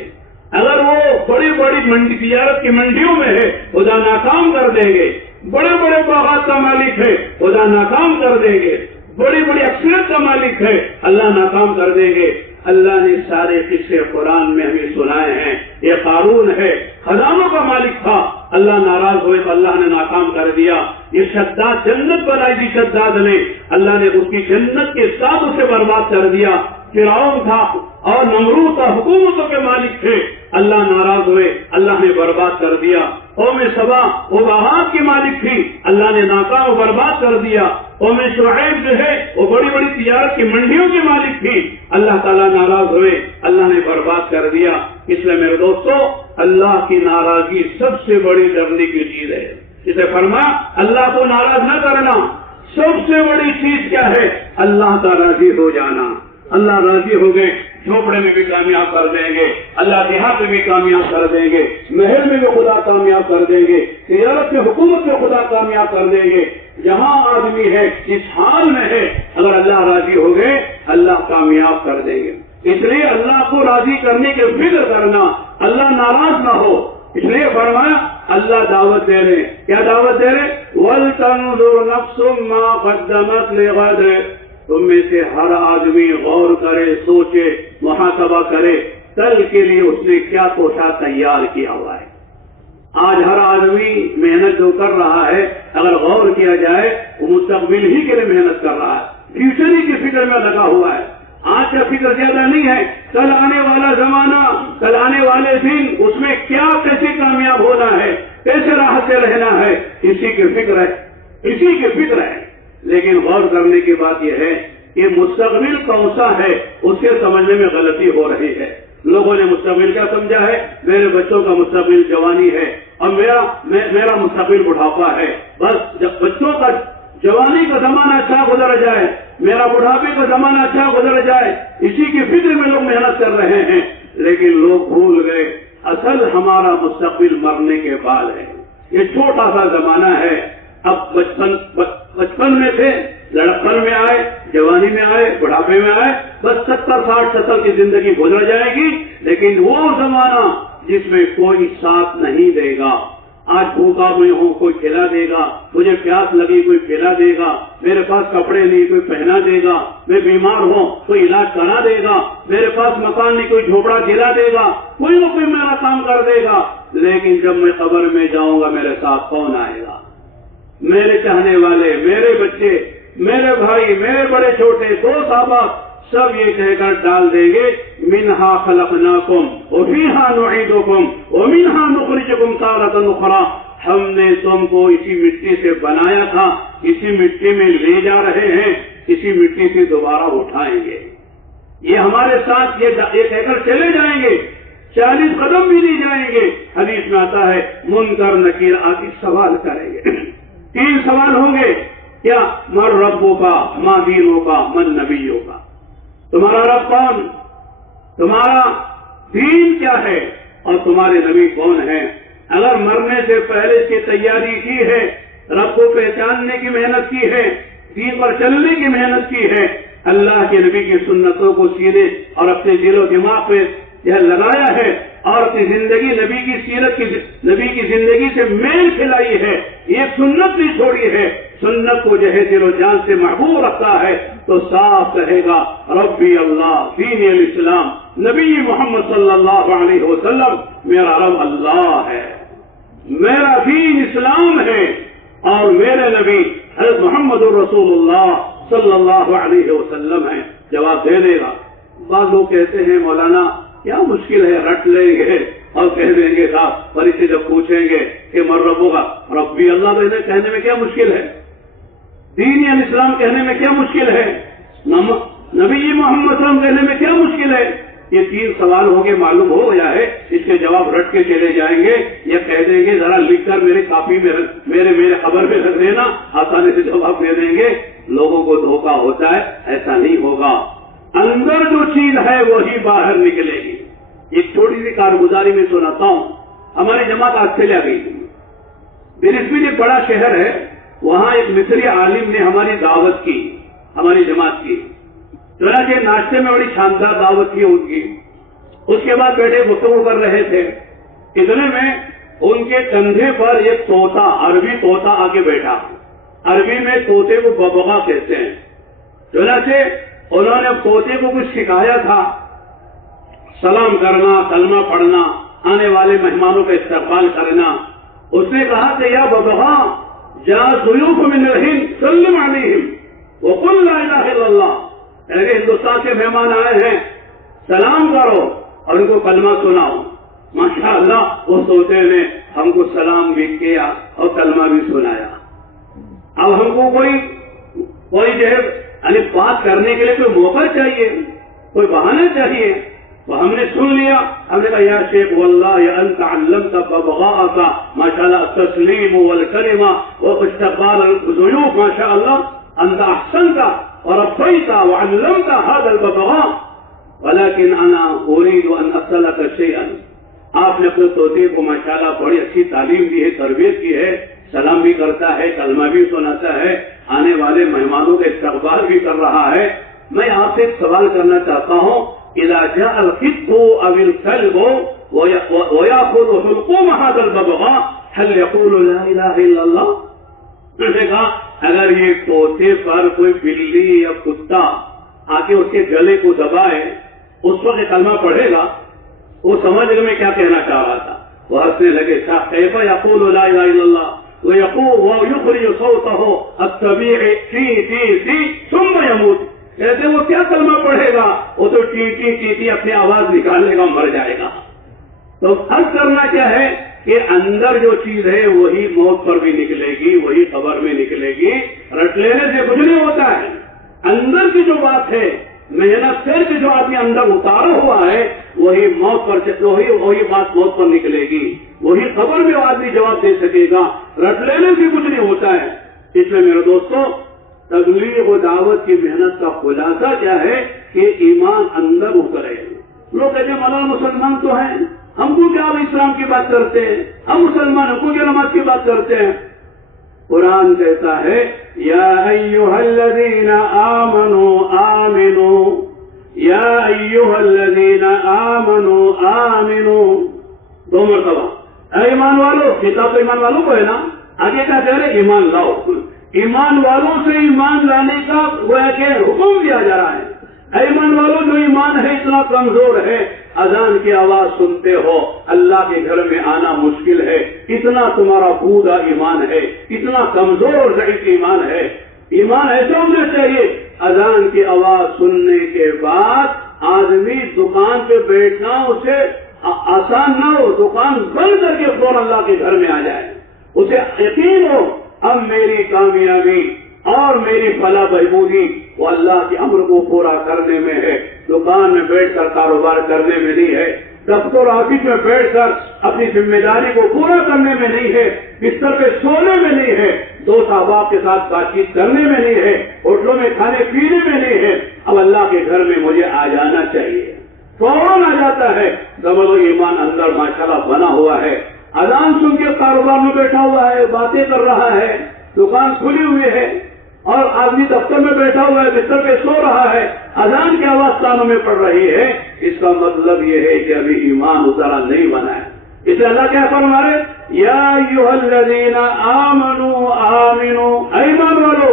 اگر وہ بڑی بڑی منڈی تجارت کی منڈیوں میں ہے، خدا ناکام کر دیں گے۔ بڑے بڑے باغات کا مالک ہے، خدا ناکام کر دیں گے۔ بڑی بڑی اکثریت کا مالک ہے، اللہ ناکام کر دیں گے۔ اللہ نے سارے قصے قرآن میں ہمیں سنائے ہیں۔ یہ قارون ہے، خزانوں کا مالک تھا، اللہ ناراض ہوئے تو اللہ نے ناکام کر دیا۔ یہ شداد جنت بنائی تھی شداد نے، اللہ نے اس کی جنت کے ساتھ اسے برباد کر دیا۔ فرعون تھا اور نمرود تھا، حکومتوں کے مالک تھے، اللہ ناراض ہوئے، اللہ نے برباد کر دیا۔ قوم سبا وہ باغات کی مالک تھی، اللہ نے ناکام و برباد کر دیا۔ قوم شعیب جو ہے وہ بڑی بڑی تجارت کی منڈیوں کی مالک تھی، اللہ تعالیٰ ناراض ہوئے، اللہ نے برباد کر دیا۔ اس لیے میرے دوستو، اللہ کی ناراضگی سب سے بڑی ڈرنے کی چیز ہے۔ اسے فرمایا اللہ کو ناراض نہ کرنا۔ سب سے بڑی چیز کیا ہے؟ اللہ کا راضی ہو جانا۔ اللہ راضی ہو گئے، جھوپڑے میں بھی کامیاب کر دیں گے، اللہ دیہات میں بھی کامیاب کر دیں گے، محل میں بھی خدا کامیاب کر دیں گے، تجارت میں حکومت میں خدا کامیاب کر دیں گے۔ جہاں آدمی ہے، جس حال میں ہے، اگر اللہ راضی ہو گئے اللہ کامیاب کر دیں گے۔ اس لیے اللہ کو راضی کرنے کی فکر کرنا، اللہ ناراض نہ ہو۔ اس لیے فرمایا اللہ دعوت دے رہے، کیا دعوت دے رہے؟ وَلْتَنْظُرْ نَفْسٌ مَا قَدَّمَتْ لِغَدٍ۔ تم میں سے ہر آدمی غور کرے، سوچے، محاسبہ کرے، کل کے لیے اس نے کیا کوشا تیار کیا ہوا ہے۔ آج ہر آدمی محنت جو کر رہا ہے، اگر غور کیا جائے وہ مستقبل ہی کے لیے محنت کر رہا ہے، فیوچر ہی کی فکر میں لگا ہوا ہے۔ آج کا فکر زیادہ نہیں ہے، کل آنے والا زمانہ، کل آنے والے دن، اس میں کیا کیسے کامیاب ہونا ہے، کیسے راحت سے رہنا ہے، اسی کی فکر ہے، اسی کی فکر ہے۔ لیکن غور کرنے کی بات یہ ہے کہ مستقبل کون سا ہے، اسے سمجھنے میں غلطی ہو رہی ہے۔ لوگوں نے مستقبل کیا سمجھا ہے؟ میرے بچوں کا مستقبل جوانی ہے اور میرا مستقبل بڑھاپا ہے۔ بس جب بچوں کا جوانی کا زمانہ اچھا گزر جائے، میرا بڑھاپے کا زمانہ اچھا گزر جائے، اسی کی فکر میں لوگ محنت کر رہے ہیں۔ لیکن لوگ بھول گئے اصل ہمارا مستقبل مرنے کے بعد ہے۔ یہ چھوٹا سا زمانہ ہے۔ اب بچپن میں تھے، لڑکپن میں آئے، جوانی میں آئے، بڑھاپے میں آئے، بس 70-60 کی زندگی گزر جائے گی۔ لیکن وہ زمانہ جس میں کوئی ساتھ نہیں دے گا، آج بھوکا میں ہوں کوئی کھلا دے گا، مجھے پیاس لگی کوئی پلا دے گا، میرے پاس کپڑے نہیں کوئی پہنا دے گا، میں بیمار ہوں کوئی علاج کرا دے گا، میرے پاس مکان نہیں کوئی جھوپڑا دلا دے گا، کوئی نہ کوئی میرا کام کر دے گا۔ لیکن جب میں قبر میں جاؤں گا میرے ساتھ کون آئے گا؟ میرے چاہنے والے، میرے بچے، میرے بھائی، میرے بڑے چھوٹے، دوست احباب، سب یہ کہہ کر ڈال دیں گے منہا خلقناکم وفیہا نعیدکم ومنہا نخرجکم تارۃ اخری۔ ہم نے تم کو اسی مٹی سے بنایا تھا، اسی مٹی میں لے جا رہے ہیں، اسی مٹی سے دوبارہ اٹھائیں گے۔ یہ ہمارے ساتھ یہ کہہ کر چلے جائیں گے، 40 قدم بھی نہیں جائیں گے۔ حدیث میں آتا ہے منکر نکیر آ کے سوال کریں گے، 3 سوال ہوں گے، کیا؟ من ربوں کا، ما دینوں کا، من نبیوں کا۔ تمہارا رب کون، تمہارا دین کیا ہے اور تمہارے نبی کون ہیں؟ اگر مرنے سے پہلے اس کی تیاری کی ہے، رب کو پہچاننے کی محنت کی ہے، دین پر چلنے کی محنت کی ہے، اللہ کے نبی کی سنتوں کو سینے اور اپنے دل و دماغ پہ یہ لگایا ہے اور اپنی زندگی نبی کی سیرت کی، نبی کی زندگی سے میل کھلائی ہے، یہ سنت بھی چھوڑی ہے، سنت کو جو ہے دل و جان سے محبوب رکھتا ہے تو صاف کہے گا ربی اللہ دین الاسلام، نبی محمد صلی اللہ علیہ وسلم میرا رب اللہ ہے، میرا دین اسلام ہے اور میرے نبی حضرت محمد الرسول اللہ صلی اللہ علیہ وسلم ہے۔ جواب دے دے گا۔ بعض لوگ کہتے ہیں مولانا کیا مشکل ہے، رٹ لیں گے اور کہہ دیں گے صاحب، پر اسے جب پوچھیں گے کہ من ربک ربی اللہ کہنے میں کیا مشکل ہے، دین الاسلام کہنے میں کیا مشکل ہے، نبی محمد صلی اللہ علیہ وسلم کہنے میں کیا مشکل ہے؟ یہ 3 سوال ہو گئے، معلوم ہو گیا ہے، اس کے جواب رٹ کے چلے جائیں گے یا کہہ دیں گے ذرا لکھ کر میرے کاپی میں میرے خبر میں رکھ دینا، آسانی سے جواب دے دیں گے۔ لوگوں کو دھوکہ ہوتا ہے، ایسا نہیں ہوگا۔ اندر جو چیز ہے وہی باہر نکلے گی۔ ایک چھوٹی سی کارگزاری میں سناتا ہوں۔ ہماری جماعت آسٹریلیا گئی تھی، برسبن ایک بڑا شہر ہے، وہاں ایک مصری عالم نے ہماری دعوت کی، ہماری جماعت کی، چنانچہ ناشتے میں بڑی شاندار دعوت کی ان کی۔ اس کے بعد بیٹھے گفتگو کر رہے تھے، اتنے میں ان کے کندھے پر ایک طوطا، عربی طوطا آ کے بیٹھا۔ عربی میں طوطے کو ببغا کہتے ہیں۔ چنانچہ انہوں نے طوطے کو کچھ سکھایا تھا، سلام کرنا، کلمہ پڑھنا، آنے والے مہمانوں کا استقبال کرنا۔ اس نے کہا کہ یا ببغا جا ضیوف من الہند سلم علیہم وقل لا الہ الا اللہ، اگر ہندوستان سے مہمان آئے ہیں سلام کرو اور ان کو کلمہ سناؤ۔ ماشاءاللہ وہ طوطے نے ہم کو سلام بھی کیا اور کلمہ بھی سنایا۔ اب ہم کو کوئی جو ہے یعنی بات کرنے کے لیے کوئی موقع چاہیے، کوئی بہانہ چاہیے، تو ہم نے سن لیا۔ ہم نے کہا یا شیخ واللہ یا انت علمت ببغاءک ماشاءاللہ التسلیم والکلمہ واستقبال الضیوف ماشاءاللہ انت احسنت وربيت وعلمت هذا الببغاء ولكن انا اريد ان اسالك شيئا۔ آپ نے اپنے طوطے کو ماشاءاللہ بڑی اچھی تعلیم دی ہے، تربیت کی ہے، سلام بھی کرتا ہے، کلمہ بھی سناتا ہے، آنے والے مہمانوں کا استقبال بھی کر رہا ہے۔ میں آپ سے ایک سوال کرنا چاہتا ہوں، اذا جاء القط او الكلب ويأخذ حلقوم هذا الببغاء هل يقول لا اله الا الله؟ میں نے کہا اگر یہ طوطے پر کوئی بلی یا کتا آ کے اس کے گلے کو دبائے اس وقت کلمہ پڑھے گا؟ وہ سمجھ گئے میں کیا کہنا چاہ رہا تھا۔ وہ ہنسنے لگے، کیف یقول لا الہ الا اللہ ویخرج صوته الطبیعی ٹی ٹی ٹی ثم یموت۔ کہتے وہ کیا کلمہ پڑھے گا؟ وہ تو ٹی ٹی ٹی ٹی اپنی آواز نکالنے کا مر جائے گا۔ تو فرض کرنا کیا ہے کہ اندر جو چیز ہے وہی موت پر بھی نکلے گی، وہی قبر میں نکلے گی۔ رٹ لینے سے کچھ نہیں ہوتا ہے۔ اندر کی جو بات ہے، محنت کر کے جو آدمی اندر اتارا ہوا ہے وہی موت پر وہی بات موت پر نکلے گی، وہی قبر میں آدمی جواب دے سکے گا۔ رٹ لینے سے کچھ نہیں ہوتا ہے۔ اس لیے میرے دوستوں، تبلیغ و دعوت کی محنت کا خلاصہ کیا ہے کہ ایمان اندر اترے۔ لوگ کہتے ہیں مولانا مسلمان تو ہیں، ہم کو کیا اسلام کی بات کرتے ہیں، ہم مسلمان ہم کو کیا نماز کی بات کرتے ہیں؟ قرآن کہتا ہے یا ایھا الذین آمنوا آمنوا، یا ایھا الذین آمنوا آمنوا، 2 مرتبہ۔ اے ایمان والو، کتاب تو ایمان والوں کو ہے نا، آگے کیا کہہ رہے؟ ایمان لاؤ۔ ایمان والوں سے ایمان لانے کا گویا کہ حکم دیا جا رہا ہے۔ اے ایمان والوں، جو ایمان ہے اتنا کمزور ہے، اذان کی آواز سنتے ہو اللہ کے گھر میں آنا مشکل ہے، اتنا تمہارا بوڑھا ایمان ہے، اتنا کمزور اور ضعیف ایمان ہے۔ ایمان ایسا ہونا چاہیے اذان کی آواز سننے کے بعد آدمی دکان پہ بیٹھنا اسے آسان نہ ہو، دکان بند کر کے فوراً اللہ کے گھر میں آ جائے، اسے یقین ہو اب میری کامیابی اور میری فلاح بہبودی وہ اللہ کے امر کو پورا کرنے میں ہے، دکان میں بیٹھ کر کاروبار کرنے میں نہیں ہے، دفتر آفس میں بیٹھ کر اپنی ذمہ داری کو پورا کرنے میں نہیں ہے، بستر پہ سونے میں نہیں ہے، دوست احباب کے ساتھ بات چیت کرنے میں نہیں ہے، ہوٹلوں میں کھانے پینے میں نہیں ہے۔ اب اللہ کے گھر میں مجھے آ جانا چاہیے، فوراً آ جاتا ہے، سمجھو ایمان اندر ماشاءاللہ بنا ہوا ہے۔ اذان سن کے کاروبار میں بیٹھا ہوا ہے، باتیں کر رہا ہے، دکان کھلی ہوئی ہے، اور آدمی دفتر میں بیٹھا ہوا ہے، بستر پہ سو رہا ہے، اذان کی آواز کانوں میں پڑ رہی ہے، اس کا مطلب یہ ہے کہ ابھی ایمان اترا نہیں بنا ہے۔ اس لیے اللہ کیا فرما رہے؟ یا ایھا الذین آمنوا آمنوا، ایمان والو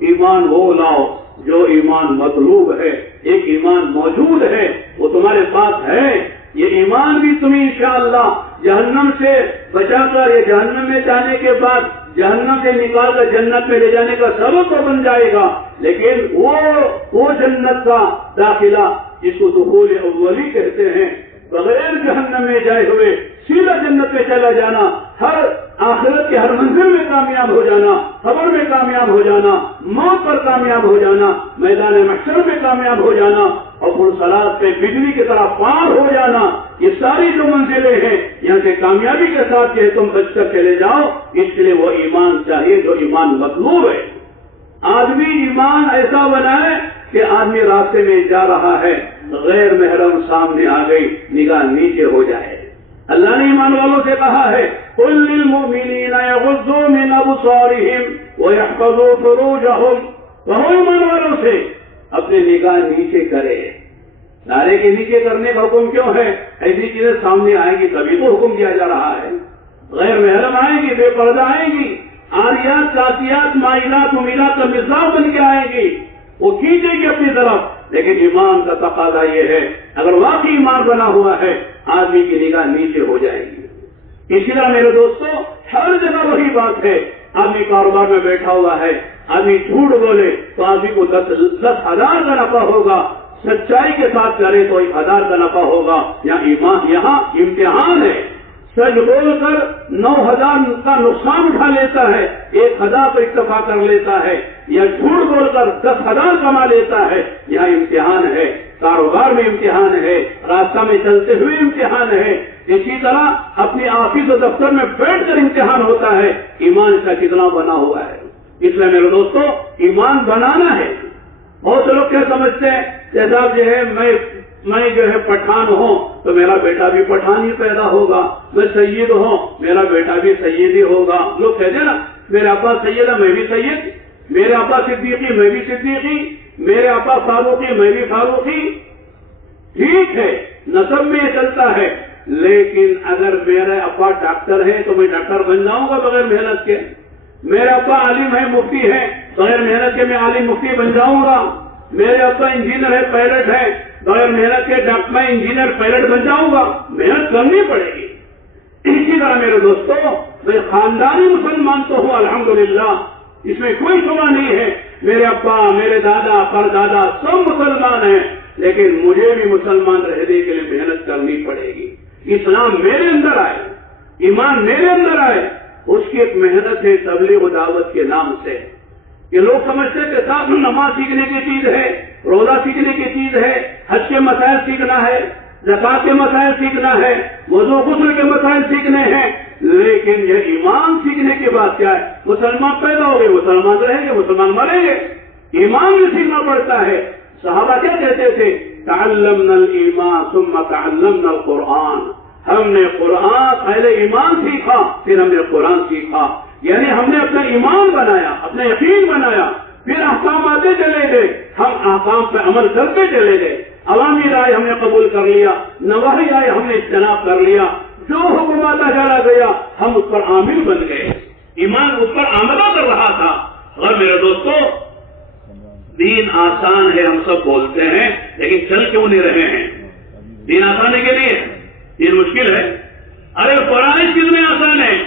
ایمان وہ لاؤ جو ایمان مطلوب ہے، ایک ایمان موجود ہے وہ تمہارے پاس ہے، یہ ایمان بھی تمہیں انشاءاللہ جہنم سے بچا کر یا جہنم میں جانے کے بعد جہنم سے نکال کر جنت میں لے جانے کا سبب تو بن جائے گا، لیکن وہ جنت کا داخلہ جس کو دخول اولی کہتے ہیں، بغیر جہنم میں جائے ہوئے سیدھا جنت میں چلا جانا، ہر آخرت کے ہر منزل میں کامیاب ہو جانا، خبر میں کامیاب ہو جانا، موت پر کامیاب ہو جانا، میدان محشر میں کامیاب ہو جانا اور پرصلات پہ بجلی کی طرح پار ہو جانا، یہ ساری جو منزلیں ہیں یہاں سے کامیابی کے ساتھ جو تم بچ کر چلے جاؤ، اس کے لیے وہ ایمان چاہیے جو ایمان مطلوب ہے۔ آدمی ایمان ایسا بنائے کہ آدمی راستے میں جا رہا ہے، غیر محرم سامنے آ گئی، نگاہ نیچے ہو جائے۔ اللہ نے ایمان والوں سے کہا ہے قل للمؤمنین یغضوا من ابصارہم ویحفظوا فروجہم، کہو ایمان والوں سے اپنے نگاہ نیچے کرے۔ نعرے کے نیچے کرنے کا حکم کیوں ہے؟ ایسی چیزیں سامنے آئیں گی تبھی تو حکم دیا جا رہا ہے، غیر محرم آئیں گی، بے پردہ آئیں گی، آریات کاسیات مائلات ممیلات کا مزاح بن کے آئیں گی، وہ کھینچے گی اپنی طرف، لیکن ایمان کا تقاضا یہ ہے اگر واقعی ایمان بنا ہوا ہے آدمی کی نگاہ نیچے ہو جائے گی۔ اسی طرح میرے دوستو ہر جگہ وہی بات ہے، آدمی کاروبار میں بیٹھا ہوا ہے، آدمی جھوٹ بولے تو آدمی کو 10,000 کا نفع ہوگا، سچائی کے ساتھ کرے تو 1,000 کا نفع ہوگا۔ یہاں امتحان ہے، سچ بول کر 9,000 کا نقصان اٹھا لیتا ہے، 1,000 کو اکتفا کر لیتا ہے، یا جھوٹ بول کر 10,000 کما لیتا ہے۔ یہاں امتحان ہے، کاروبار میں امتحان ہے، راستہ میں چلتے ہوئے امتحان ہے، اسی طرح اپنی آفس و دفتر میں بیٹھ کر امتحان ہوتا ہے، ایمان کا کتنا بنا ہوا ہے۔ اس لیے میرے دوستو ایمان بنانا ہے۔ بہت سے لوگ کیا سمجھتے ہیں جیسا جو ہے میں جو ہے پٹھان ہوں تو میرا بیٹا بھی پٹھان ہی پیدا ہوگا، میں سید ہوں میرا بیٹا بھی سید ہی ہوگا۔ لوگ کہتے ہیں نا میرے ابا سید ہے میں بھی سید، میرے ابا صدیقی میں بھی صدیقی، میرے ابا فاروقی میں بھی فاروقی۔ ٹھیک ہے نسب میں یہ چلتا ہے، لیکن اگر میرے ابا ڈاکٹر ہے تو میں ڈاکٹر بن جاؤں گا بغیر محنت کے، میرے ابا عالم ہے مفتی ہے بغیر محنت کے میں عالم مفتی بن جاؤں گا، میرے ابا انجینئر ہے پائلٹ ہے بغیر محنت کے میں انجینئر پائلٹ بن جاؤں گا، محنت کرنی پڑے گی۔ اسی طرح میرے دوستو میں خاندانی مسلمان تو ہوں الحمدللہ، اس میں کوئی شبہ نہیں ہے، میرے ابا میرے دادا پردادا سب مسلمان ہیں، لیکن مجھے بھی مسلمان رہنے کے لیے محنت کرنی پڑے گی۔ اسلام میرے اندر آئے، ایمان میرے اندر آئے، اس کی ایک محنت ہے تبلیغ و دعوت کے نام سے۔ یہ لوگ سمجھتے کہ صاحب نماز سیکھنے کی چیز ہے، روزہ سیکھنے کی چیز ہے، حج کے مسائل سیکھنا ہے، زکات کے مسائل سیکھنا ہے، وضو غسل کے مسائل سیکھنے ہیں، لیکن یہ ایمان سیکھنے کے بعد کیا ہے؟ مسلمان پیدا ہو گئے مسلمان رہیں گے مسلمان مریں گے، ایمان بھی سیکھنا پڑتا ہے۔ صحابہ کیا کہتے تھے؟ تعلمنا الایمان ثم تعلمنا القرآن، ہم نے قرآن پہلے ایمان سیکھا پھر ہم نے قرآن سیکھا، یعنی ہم نے اپنا ایمان بنایا، اپنا یقین بنایا، پھر احکام آتے چلے گئے، ہم احکام پہ عمل کرتے چلے گئے، عوامی رائے ہم نے قبول کر لیا، نواحی رائے ہم نے اجتناب کر لیا، جو حکم آتا چلا گیا ہم اس پر عامل بن گئے، ایمان اس پر عملہ کر رہا تھا۔ اور میرے دوستو دین آسان ہے ہم سب بولتے ہیں، لیکن چل کیوں نہیں رہے ہیں؟ دین آسان کے لیے دین مشکل ہے؟ ارے فرائض کتنے آسان ہیں،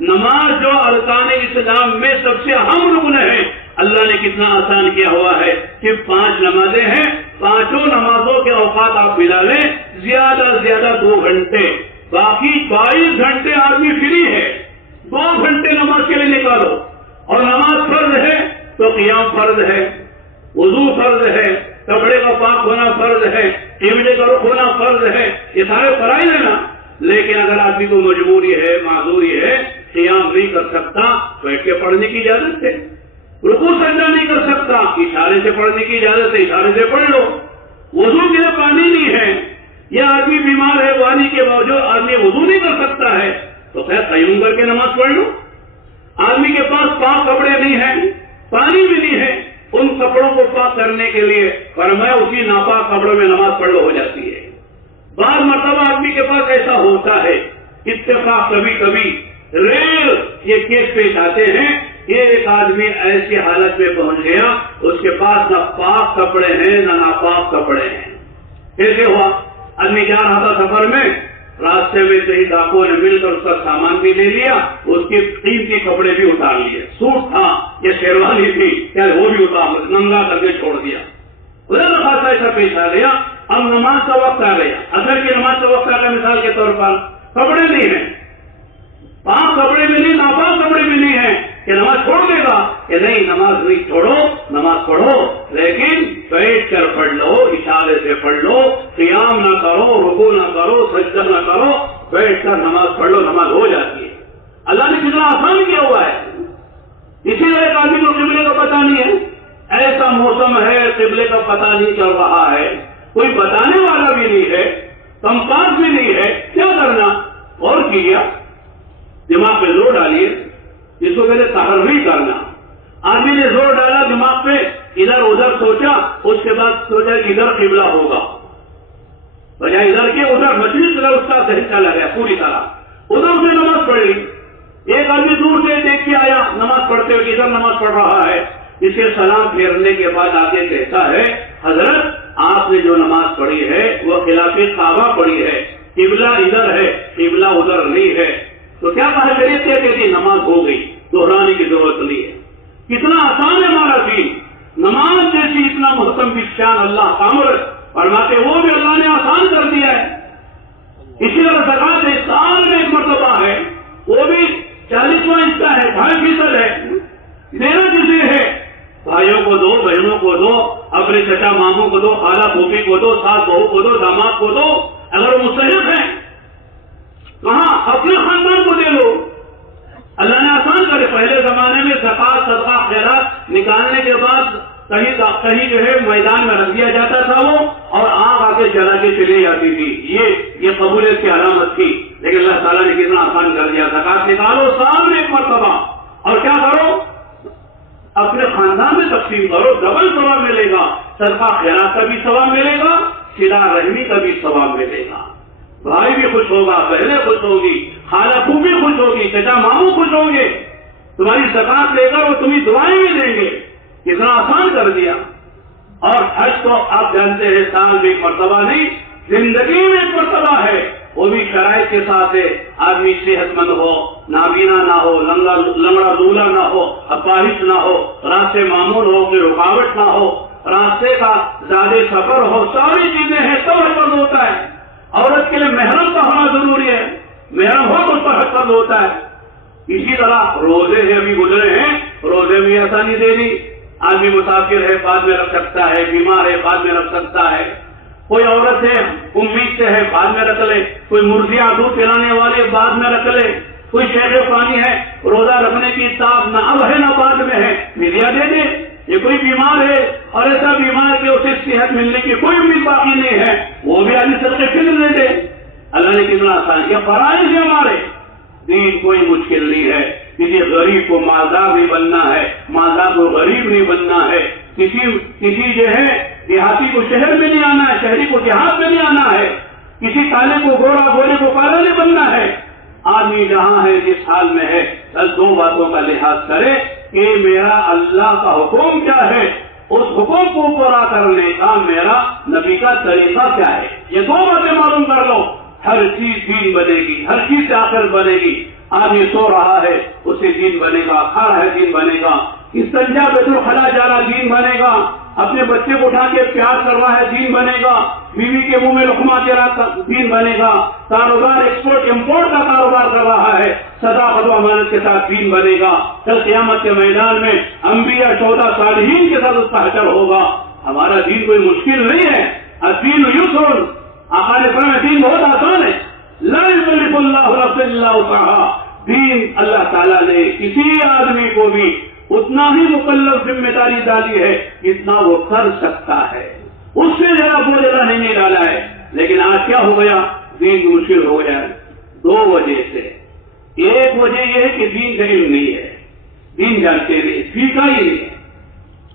نماز جو ارکان اسلام میں سب سے اہم رکن ہے، اللہ نے کتنا آسان کیا ہوا ہے کہ 5 نمازیں ہیں، 5 نمازوں کے اوقات آپ ملا لیں، زیادہ سے زیادہ 2 گھنٹے، باقی 22 گھنٹے آدمی فری ہے، 2 گھنٹے نماز کے لیے نکالو۔ اور نماز فرض ہے تو قیام فرض ہے، وضو فرض ہے، کپڑے کا پاک ہونا فرض ہے، قبلے کا رخ ہونا فرض ہے، یہ سارے فرائض ہیں نا۔ لیکن اگر آدمی کو مجبوری ہے، معذوری ہے، قیام نہیں کر سکتا، بیٹھ کے پڑھنے کی اجازت ہے، رکوع سجدہ نہیں کر سکتا، اشارے سے پڑھنے کی اجازت ہے، اشارے سے پڑھ لو۔ وضو کے لیے پانی نہیں ہے، یا آدمی بیمار ہے، پانی کے باوجود آدمی وضو نہیں کر سکتا ہے، تو خیر تیمم کر کے نماز پڑھ لو۔ آدمی کے پاس پاک کپڑے نہیں ہیں، پانی بھی نہیں ہے، ان کپڑوں کو پاک کرنے کے لیے فرمایا اسی ناپاک کپڑوں میں نماز پڑھ لو، ہو جاتی ہے۔ بعض مرتبہ آدمی کے پاس ایسا ہوتا ہے اتفاق کبھی کبھی ریل یہ کیس پیش آتے ہیں، ایک آدمی ایسی حالت میں پہنچ گیا اس کے پاس نہ پاک کپڑے ہیں نہ ناپاک کپڑے ہیں. کیسے ہوا؟ آدمی جا رہا تھا سفر میں، راستے میں کئی ڈاکوؤں نے مل کر اس کا سامان بھی لے لیا، اس کے قیمتی کپڑے بھی اتار لیے، سوٹ تھا یا شیروانی تھی کیا وہ بھی اتار ننگا کر کے چھوڑ دیا. ادھر خاصا ایسا پیش آ گیا. اب نماز کا وقت آ گیا، اثر کی نماز کا وقت آ گیا. مثال کے طور پر کپڑے نہیں ہیں، پاک کپڑے بھی نہیں، ناپاک کپڑے بھی نہیں ہیں، کہ نماز چھوڑ دے گا کہ نہیں نماز نہیں چھوڑو، نماز پڑھو، لیکن بیٹھ کر پڑھ لو، اشارے سے پڑھ لو، قیام نہ کرو، رکوع نہ کرو، سجدہ نہ کرو، بیٹھ کر نماز پڑھ لو، نماز ہو جاتی ہے. اللہ نے کتنا آسان کیا ہوا ہے. اسی لیے ایک آدمی کو قبلے کا پتہ نہیں ہے، ایسا موسم ہے قبلے کا پتہ نہیں چل رہا ہے، کوئی بتانے والا بھی نہیں ہے، کمکاج بھی نہیں ہے، کیا کرنا؟ اور کیا دماغ پہ زور ڈالیے، جس کو کہتے تحری کرنا. آدمی نے زور ڈالا دماغ پہ، ادھر ادھر سوچا، اس کے بعد سوچا کہ ادھر قبلہ ہوگا، بجائے ادھر کے ادھر مچھلی طرح اس کا ذہن چلا گیا پوری طرح، ادھر سے نماز پڑھ لی. ایک آدمی دور سے دیکھ کے آیا نماز پڑھتے ہوئے، ادھر نماز پڑھ رہا ہے، اسے سلام پھیرنے کے بعد آگے کہتا ہے حضرت آپ نے جو نماز پڑھی ہے وہ خلاف کعبہ پڑھی ہے، قبلہ ادھر ہے، قبلہ ادھر نہیں ہے. تو کیا کہا شریعت کیا کہتی؟ نماز ہو گئی، دہرانے کی ضرورت نہیں ہے. کتنا آسان ہے ہمارا دین. نماز جیسی اتنا محتم بشان اللہ کامر فرماتے وہ بھی اللہ نے آسان کر دیا ہے. اسی طرح زکات سال میں ایک مرتبہ ہے، وہ بھی 40واں حصہ ہے، 2.5% ہے. دینا کسی ہے، بھائیوں کو دو، بہنوں کو دو، اپنے چچا ماموں کو دو، خالہ پھوپھی کو دو، ساس بہو کو دو، داماد کو دو. اگر وہ مستحق ہیں کہاں اپنے خاندان کو دے لو. اللہ نے آسان کرے. پہلے زمانے میں زکات صدقہ خیرات نکالنے کے بعد کہیں جو ہے میدان میں رکھ دیا جاتا تھا وہ، اور آگ آ کے جلا کے چلی جاتی تھی. یہ قبولیت کی علامت تھی. لیکن اللہ تعالیٰ نے کتنا آسان کر دیا. زکات نکالو سال میں ایک مرتبہ، اور کیا کرو اپنے خاندان میں تقسیم کرو، ڈبل ثواب ملے گا. صدقہ خیرات کا بھی ثواب ملے گا، صلہ رحمی کا بھی ثواب ملے گا. بھائی بھی خوش ہوگا، بہنیں خوش ہوگی، خالہ پھوپھی خوش ہوگی، چچا ماموں خوش ہوں گے. تمہاری زکات لے کر وہ تمہیں دعائیں بھی دیں گے. کتنا آسان کر دیا. اور حج تو آپ جانتے ہیں سال میں ایک مرتبہ نہیں، زندگی میں ایک مرتبہ ہے. وہ بھی شرائط کے ساتھ ہے. آدمی صحت مند ہو، نابینا نہ ہو، لنگڑا دولہا نہ ہو، اپاہج نہ ہو، راستے معمول ہو، کوئی رکاوٹ نہ ہو، راستے کا زیادہ سفر ہو، ساری چیزیں ہیں تو حج فرض ہوتا ہے. عورت کے لیے محرم کا ہونا ضروری ہے، محرم ہو تو اس پر حج فرض ہوتا ہے. اسی طرح روزے ہیں، ابھی گزرے ہیں، روزے میں آسانی دے دی. آدمی مسافر ہے بعد میں رکھ سکتا ہے، بیمار ہے بعد میں رکھ سکتا ہے، کوئی عورت ہے امید سے ہے بعد میں رکھ لے، کوئی مرغیاں دودھ پلانے والے بعد میں رکھ لے، کوئی شہر پانی ہے روزہ رکھنے کی تاب نہ اب ہے نہ بعد میں ہے، میڈیا دے دے. یہ کوئی بیمار ہے اور ایسا بیمار کہ اسے صحت ملنے کی کوئی امید باقی نہیں ہے، وہ بھی آدمی صدقے فطر دے دے. اللہ نے کتنا آسان. یہ فرائض ہے ہمارے. دین کوئی مشکل نہیں ہے. کسی غریب کو مالدار نہیں بننا ہے، مالدار کو غریب نہیں بننا ہے. کسی جو ہے دیہاتی کو شہر میں نہیں آنا ہے، شہری کو دیہات میں نہیں آنا ہے. کسی کالے کو گورا، گورے کو کالا نہیں بننا ہے. آدمی جہاں ہے جس حال میں ہے بس دو باتوں کا لحاظ کرے کہ میرا اللہ کا حکم کیا ہے، اس حکم کو پورا کرنے کا میرا نبی کا طریقہ کیا ہے. یہ دو باتیں معلوم کر لو، ہر چیز دین بنے گی، ہر چیز سے آخر بنے گی. آدمی سو رہا ہے اس سے دین بنے گا، کھا رہا ہے دین بنے گا، استنجا بیت الخلا جا رہا دین بنے گا، اپنے بچے کو اٹھا کے پیار کر رہا ہے دین بنے گا، بیوی کے منہ میں لقمہ دے رہا دین بنے گا، کاروبار ایکسپورٹ امپورٹ کا کاروبار کر رہا ہے صداقت و امانت کے ساتھ دین بنے گا. کل قیامت کے میدان میں انبیاء 14 صالحین کے ساتھ اس کا حشر ہوگا. ہمارا دین کوئی مشکل نہیں ہے. الدین یسر، آقا نے فرمایا دین بہت آسان ہے. لا یکلف اللہ نفسا الا وسعہا. دین اللہ تعالیٰ نے کسی آدمی کو بھی اتنا ہی مکلف ذمہ داری ڈالی ہے جتنا وہ کر سکتا ہے، اس سے زیادہ بوجھ اللہ نے نہیں ڈالا ہے. لیکن آج کیا ہو گیا؟ دین مشکل ہو گیا ہے. دو وجہ سے. ایک وجہ یہ ہے کہ دین کا علم نہیں ہے، دین جانتے نہیں، سیکھا ہی نہیں ہے.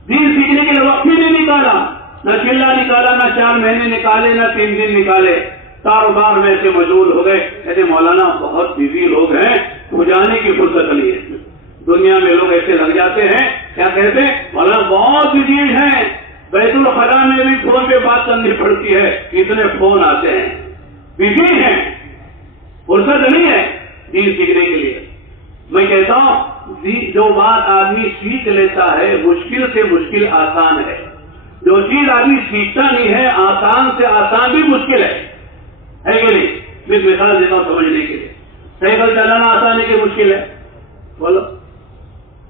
دین سیکھنے کے لیے وقت ہی نہیں نکالا، نہ چلا نکالا، نہ 4 مہینے نکالے، نہ 3 دن نکالے. کاروبار میں ایسے مشغول ہو گئے. کہتے مولانا بہت بزی لوگ ہیں، مجھے جانے کی فرصت نہیں ہے. دنیا میں لوگ ایسے لگ جاتے ہیں, کیا کہتے ہیں, مولانا بہت بزی ہیں, بیت الخلاء میں بھی فون پہ بات کرنی پڑتی ہے, اتنے فون آتے ہیں, بزی ہیں, فرصت نہیں ہے دین سیکھنے کے لیے. میں کہتا ہوں جو بات آدمی سیکھ لیتا ہے مشکل سے مشکل آسان ہے, جو چیز آدمی سیکھتا نہیں ہے آسان سے آسان بھی مشکل ہے کہ نہیں. میں مثال دیتا ہوں سمجھنے کے لیے. سائیکل چلانا آسان ہے کہ مشکل ہے؟ بولو.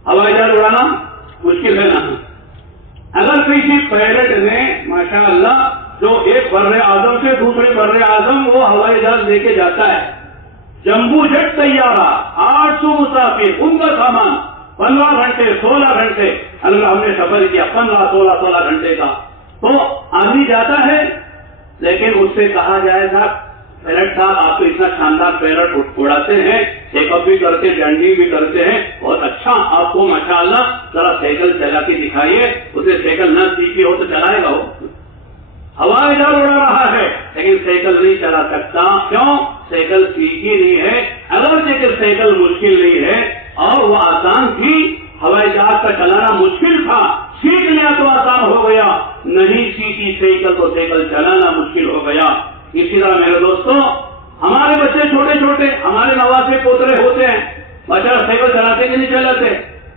ہوائی جہاز اڑانا مشکل ہے نا. اگر کسی پائلٹ نے ماشاء اللہ جو ایک بر اعظم سے دوسرے بر اعظم وہ ہوائی جہاز لے کے جاتا ہے, جمبو جیٹ طیارہ 800 مسافر, ان کا سامان 15 گھنٹے 16 گھنٹے, اللہ ہم نے سفر کیا 15-16 گھنٹے کا, تو آدمی جاتا ہے. لیکن اس سے کہا جائے گا پائلٹ صاحب آپ تو اتنا شاندار پائلٹ اڑاتے ہیں, چیک اپ بھی کرتے, لینڈنگ بھی کرتے ہیں, بہت اچھا, آپ کو ماشاءاللہ ذرا سائیکل چلا کے دکھائیے. اسے سائیکل نہ سیکھی ہو تو چلائے گا وہ. ہوائی جہاز اڑا رہا ہے لیکن سائیکل نہیں چلا سکتا. کیوں؟ سائیکل سیکھی نہیں ہے. اگرچہ کہ سائیکل مشکل نہیں ہے اور وہ آسان تھی, ہوائی جہاز کا چلانا مشکل تھا, سیکھ لیا تو آسان ہو گیا, نہیں سیکھی سائیکل تو سائیکل چلانا مشکل ہو گیا. اسی طرح میرے دوستوں ہمارے بچے چھوٹے چھوٹے, ہمارے نوازے پوترے ہوتے ہیں, بچہ سائیکل چلاتے کہ نہیں چلاتے؟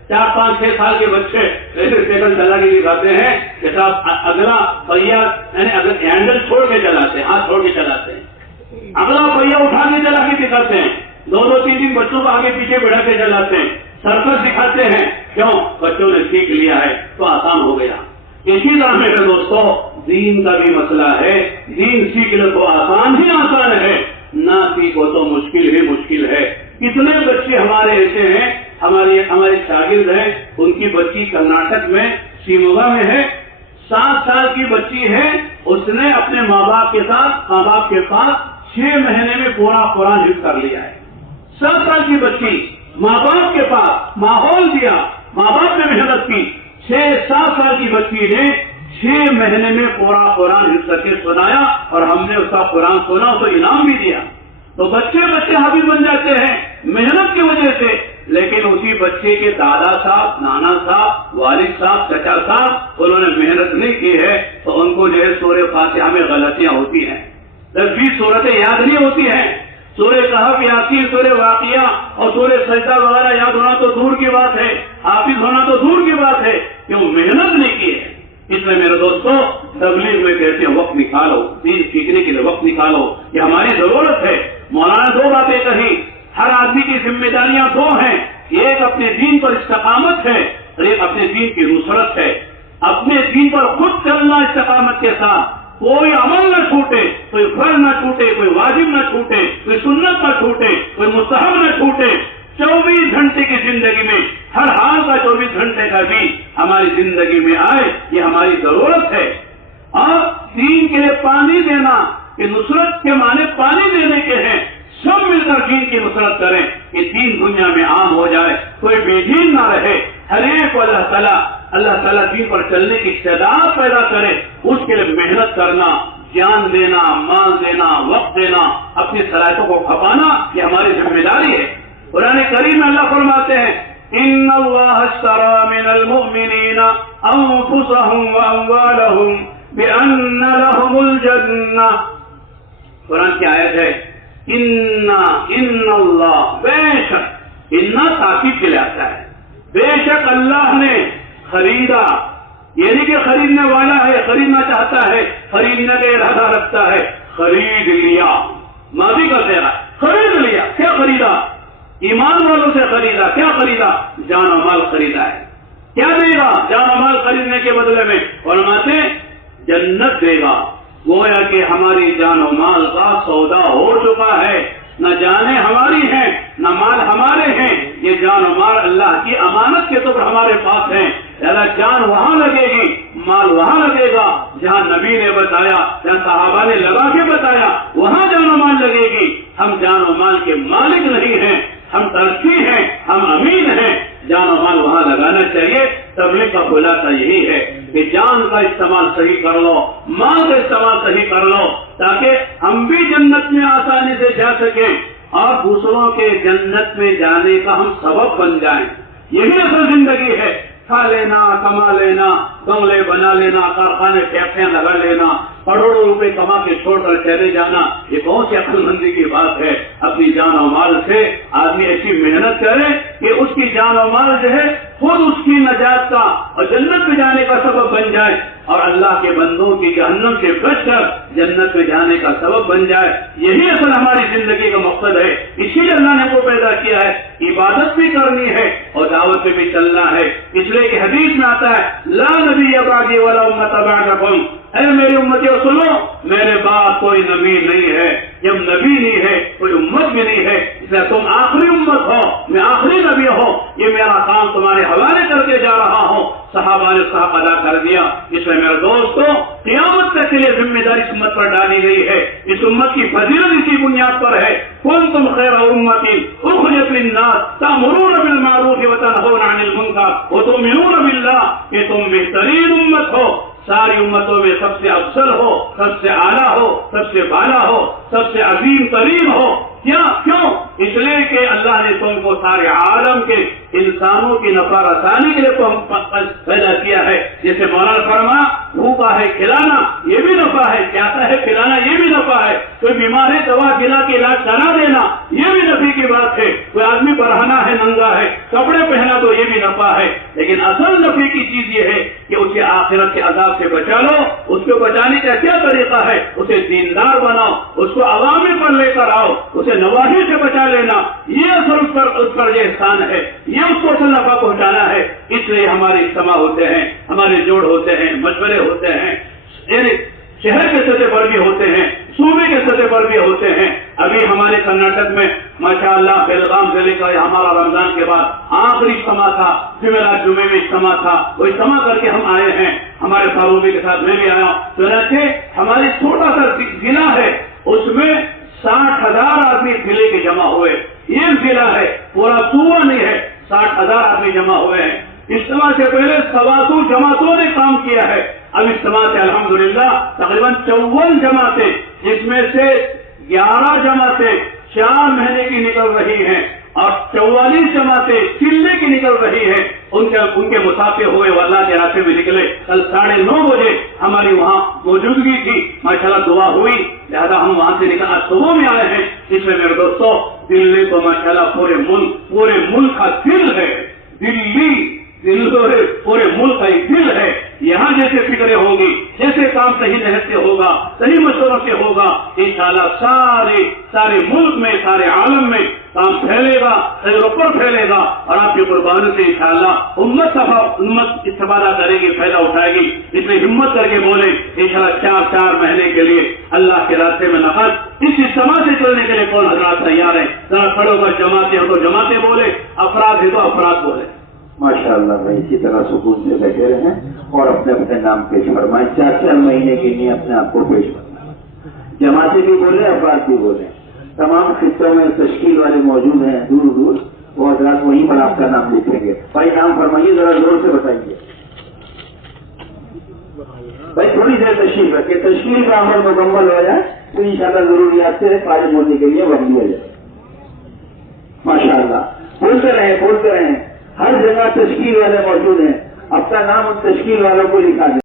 4-5-6 سال کے بچے ایسے سائیکل چلا کے دکھاتے ہیں کہ صاحب اگلا پہیا یعنی اگر ہینڈل چھوڑ کے چلاتے ہیں, ہاتھ چھوڑ کے چلاتے ہیں, اگلا پہیا اٹھا کے چلا کے دکھاتے ہیں, 2-3 بچوں کو آگے پیچھے بڑھا کے چلاتے ہیں, سرکس دکھاتے ہیں. کیوں؟ بچوں نے سیکھ لیا ہے تو آسان ہو گیا. اسی طرح میرے دوستوں دین کا بھی مسئلہ ہے, دین سیکھ لو تو آسان ہی آسان ہے, نہ سیکھو تو مشکل ہی مشکل ہے. کتنے بچے ہمارے ایسے ہیں, ہمارے شاگرد ہیں, ان کی بچی کرناٹک میں شیموگا میں ہے, 7 سال کی بچی ہے, اس نے اپنے ماں باپ کے پاس 6 مہینے میں پورا قرآن حفظ کر لیا ہے. 7 سال کی بچی, ماں باپ کے پاس ماحول دیا, ماں باپ نے محنت کی, 6-7 سال کی بچی نے 6 مہینے میں پورا قرآن حفظ کر کے سنایا اور ہم نے اس کا قرآن سنا, اس کو انعام بھی دیا. تو بچے حافظ بن جاتے ہیں محنت کی وجہ سے. لیکن اسی بچے کے دادا صاحب, نانا صاحب, والد صاحب, چچا صاحب انہوں نے محنت نہیں کی ہے تو ان کو جو ہے سورہ فاتحہ میں غلطیاں ہوتی ہیں, 10-20 سورتیں یاد نہیں ہوتی ہیں. سورہ کہف, یاسین, سورہ واقعہ اور سورہ سجدہ وغیرہ یاد ہونا تو دور کی بات ہے, حافظ ہونا تو دور کی بات ہے, کیوں محنت نہیں کی ہے. اس میں میرے دوستوں تبلیغ میں کہتے ہیں وقت نکالو, دین سیکھنے کے لیے وقت نکالو, یہ ہماری ضرورت ہے. مولانا 2 باتیں کہیں, ہر آدمی کی ذمہ داریاں 2 ہیں, ایک اپنے دین پر استقامت ہے اور ایک اپنے دین کی نصرت ہے. اپنے دین پر خود چلنا استقامت کے ساتھ, کوئی عمل نہ چھوٹے, کوئی فرض نہ چھوٹے, کوئی واجب نہ چھوٹے, کوئی سنت نہ چھوٹے, کوئی مستحب نہ چھوٹے. 24 گھنٹے کی زندگی میں ہر حال کا 24 گھنٹے کا بھی ہماری زندگی میں آئے, یہ ہماری ضرورت ہے. اور دین کے لیے پانی دینا, کہ نصرت کے معنی پانی دینے کے ہیں, سب مل کر دین کی نصرت کریں کہ دین دنیا میں عام ہو جائے, کوئی بے دین نہ رہے. ہر ایک کو اللہ تعالیٰ دین پر چلنے کی استعداد پیدا کرے. اس کے لیے محنت کرنا, جان دینا, مال دینا, وقت دینا, اپنی صلاحیتوں کو کھپانا, یہ ہماری ذمہ داری ہے. قرآن کریم میں اللہ فرماتے ہیں ان اللہ اشترى من المؤمنین انفسهم واموالهم بان لهم الجنہ. قرآن کی آیت ہے ان اللہ, بے شک, ان تاکید کے لیے آتا ہے, بے شک اللہ نے خریدا, یعنی کہ خریدنے والا ہے, خریدنا چاہتا ہے, خریدنے کا ارادہ رکھتا ہے, خرید لیا, ماضی کا صیغہ, خرید لیا. کیا خریدا؟ ایمان والوں سے خریدا. کیا خریدا؟ جان و مال خریدا ہے. کیا دے گا جان و مال خریدنے کے بدلے میں؟ فرماتے جنت دے گا. گویا کہ ہماری جان و مال کا سودا ہو چکا ہے, نہ جانیں ہماری ہیں نہ مال ہمارے ہیں, یہ جان و مال اللہ کی امانت کے طور پر ہمارے پاس ہیں. لہذا جان وہاں لگے گی, مال وہاں لگے گا جہاں نبی نے بتایا, جہاں صحابہ نے لگا کے بتایا, وہاں جان و مال لگے گی. ہم جان و مال کے مالک نہیں ہیں, ہم ترقی ہیں, ہم امین ہیں. جان و مال وہاں لگانا چاہیے. تبلیغ کا خلاصہ یہی ہے کہ جان کا استعمال صحیح کر لو, مال کا استعمال صحیح کر لو, تاکہ ہم بھی جنت میں آسانی سے جا سکیں, اور دوسروں کے جنت میں جانے کا ہم سبب بن جائیں. یہی اصل زندگی ہے. کھا لینا، کما لینا، بنگلے بنا لینا، کارخانے فیکٹریاں لگا لینا، کروڑوں روپے کما کے چھوڑ کر چلے جانا، یہ کون سی عقل مندی کی بات ہے؟ اپنی جان و مال سے آدمی ایسی محنت کرے کہ اس کی جان و مال جو ہے خود اس کی نجات کا اور جنت میں جانے کا سبب بن جائے، اور اللہ کے بندوں کی جہنم سے بچ کر جنت میں جانے کا سبب بن جائے. یہی اصل ہماری زندگی کا مقصد ہے. اسی لیے اللہ نے وہ پیدا کیا ہے. عبادت بھی کرنی ہے اور دعوت پہ بھی چلنا ہے. اس لیے کہ حدیث میں آتا ہے لا نبی بعدی ولا امت بعدکم، اے میری امتیوں سنو، میرے بعد کوئی نبی نہیں ہے. جب نبی نہیں ہے کوئی امت بھی نہیں ہے، اس لیے تم آخری امت ہو، میں آخری نبی ہوں. یہ میرا کام تمہارے حوالے کر کے جا رہا ہوں. صحابہ نے صحابہ ادا کر دیا. اس میں میرے دوستوں قیامت تک کے لیے ذمہ داری اس امت پر ڈالی گئی ہے. اس امت کی فضیلت اسی بنیاد پر ہے. کنتم خیر امت اخرجت للناس تأمرون بالمعروف وتنهون عن المنکر وتؤمنون باللہ، کہ تم بہترین امت ہو، ساری امتوں میں سب سے افضل ہو، سب سے اعلیٰ ہو، سب سے بالا ہو، سب سے عظیم ترین ہو. کیوں؟ اس لیے کہ اللہ نے تم کو سارے عالم کے انسانوں کی نفع رسانی کے لیے تو پیدا کیا ہے. جیسے مولانا فرما بھوکا ہے کھلانا، یہ بھی نفع ہے. پیاسا ہے پلانا، یہ بھی نفع ہے. کوئی بیمار ہے دوا کھلا کے علاج کرا دینا، یہ بھی نفع کی بات ہے. کوئی آدمی پڑھانا ہے، ننگا ہے، کپڑے پہنا تو یہ بھی نفع ہے. لیکن اصل نفع کی چیز یہ ہے کہ اسے آخرت کے عذاب سے بچا لو. اس کو بچانے کا کیا طریقہ ہے؟ اسے دیندار بناؤ، اس کو عوامی پر لے کر آؤ، اسے نواحی سے بچا لینا. یہ اصل اس پر یہ احسان ہے، یہ اس کو اصل نفع پہنچانا ہے. اس لیے ہمارے اجتماع ہوتے ہیں، ہمارے جوڑ ہوتے ہیں، مشورے ہوتے ہیں، شہر کے سطح پر بھی ہوتے ہیں، صوبے کے سطح پر بھی ہوتے ہیں. ابھی ہمارے کرناٹک میں ماشاءاللہ بیلگام ضلع کا ہمارا رمضان کے بعد آخری اجتماع تھا. جمعرات جمعے میں اجتماع تھا. وہ اجتماع کر کے ہم آئے ہیں، ہمارے فاروقی کے ساتھ میں بھی آیا ہوں. چنانچہ ہماری چھوٹا سا ضلع ہے، اس میں 60,000 آدمی ضلع کے جمع ہوئے. یہ ضلع ہے، پورا صوبہ نہیں ہے. 60,000 آدمی جمع ہوئے ہیں. اجتماع سے پہلے 125 جماعتوں نے کام کیا ہے. اب اجتماع سے الحمدللہ تقریباً 54 جماعتیں، جس میں سے 11 جماعتیں 4 مہینے کی نکل رہی ہیں اور 44 جماعتیں چلنے کی نکل رہی ہیں. ان کے مسافر ہوئے اللہ کے راستے میں نکلے. کل 9:30 بجے ہماری وہاں موجودگی تھی. ماشاءاللہ دعا ہوئی، لہذا ہم وہاں سے نکل آج صبح میں آئے ہیں. اس میں میرے دوستوں دلی تو ماشاءاللہ پورے ملک کا دل ہے. دل تو ہے، پورے ملک کا ایک دل ہے. یہاں جیسے فکریں ہوگی، جیسے کام صحیح نہج سے ہوگا، صحیح مشوروں سے ہوگا، انشاءاللہ سارے ملک میں، سارے عالم میں کام پھیلے گا، خیر پر پھیلے گا. اور آپ کی قربانی سے انشاءاللہ امت استفادہ کرے گی، فائدہ اٹھائے گی. اس لیے ہمت کر کے بولے انشاءاللہ 4 مہینے کے لیے اللہ کے راستے میں نقد اس اجتماع سے چلنے کے لیے کون حضرات تیار ہیں؟ ذرا کھڑوں کا جماعتیں ہو تو جماعتیں بولے، افراد ہے تو افراد بولے. ماشاءاللہ بھائی اسی طرح سکون سے بیٹھے رہیں اور اپنے اپنے نام پیش فرمائیں. 4 مہینے کے لیے اپنے آپ کو پیش فرمائیں. جماعتیں بھی بولے، افراد بھی بولے. تمام خطوں میں تشکیل والے موجود ہیں دور، وہ حضرات وہیں پر آپ کا نام لکھیں گے. بھائی نام فرمائیے، ذرا زور سے بتائیے. بھائی تھوڑی دیر تشکیل رکھے، تشکیل کا عمل مکمل ہو جائے تو انشاءاللہ ضروریات سے فارغ ہونے کے لیے وقت دیا جائے. ماشاءاللہ بولتے رہیں. ہر جگہ تشکیل والے موجود ہیں. اپنا نام ان تشکیل والوں کو لکھا جائے.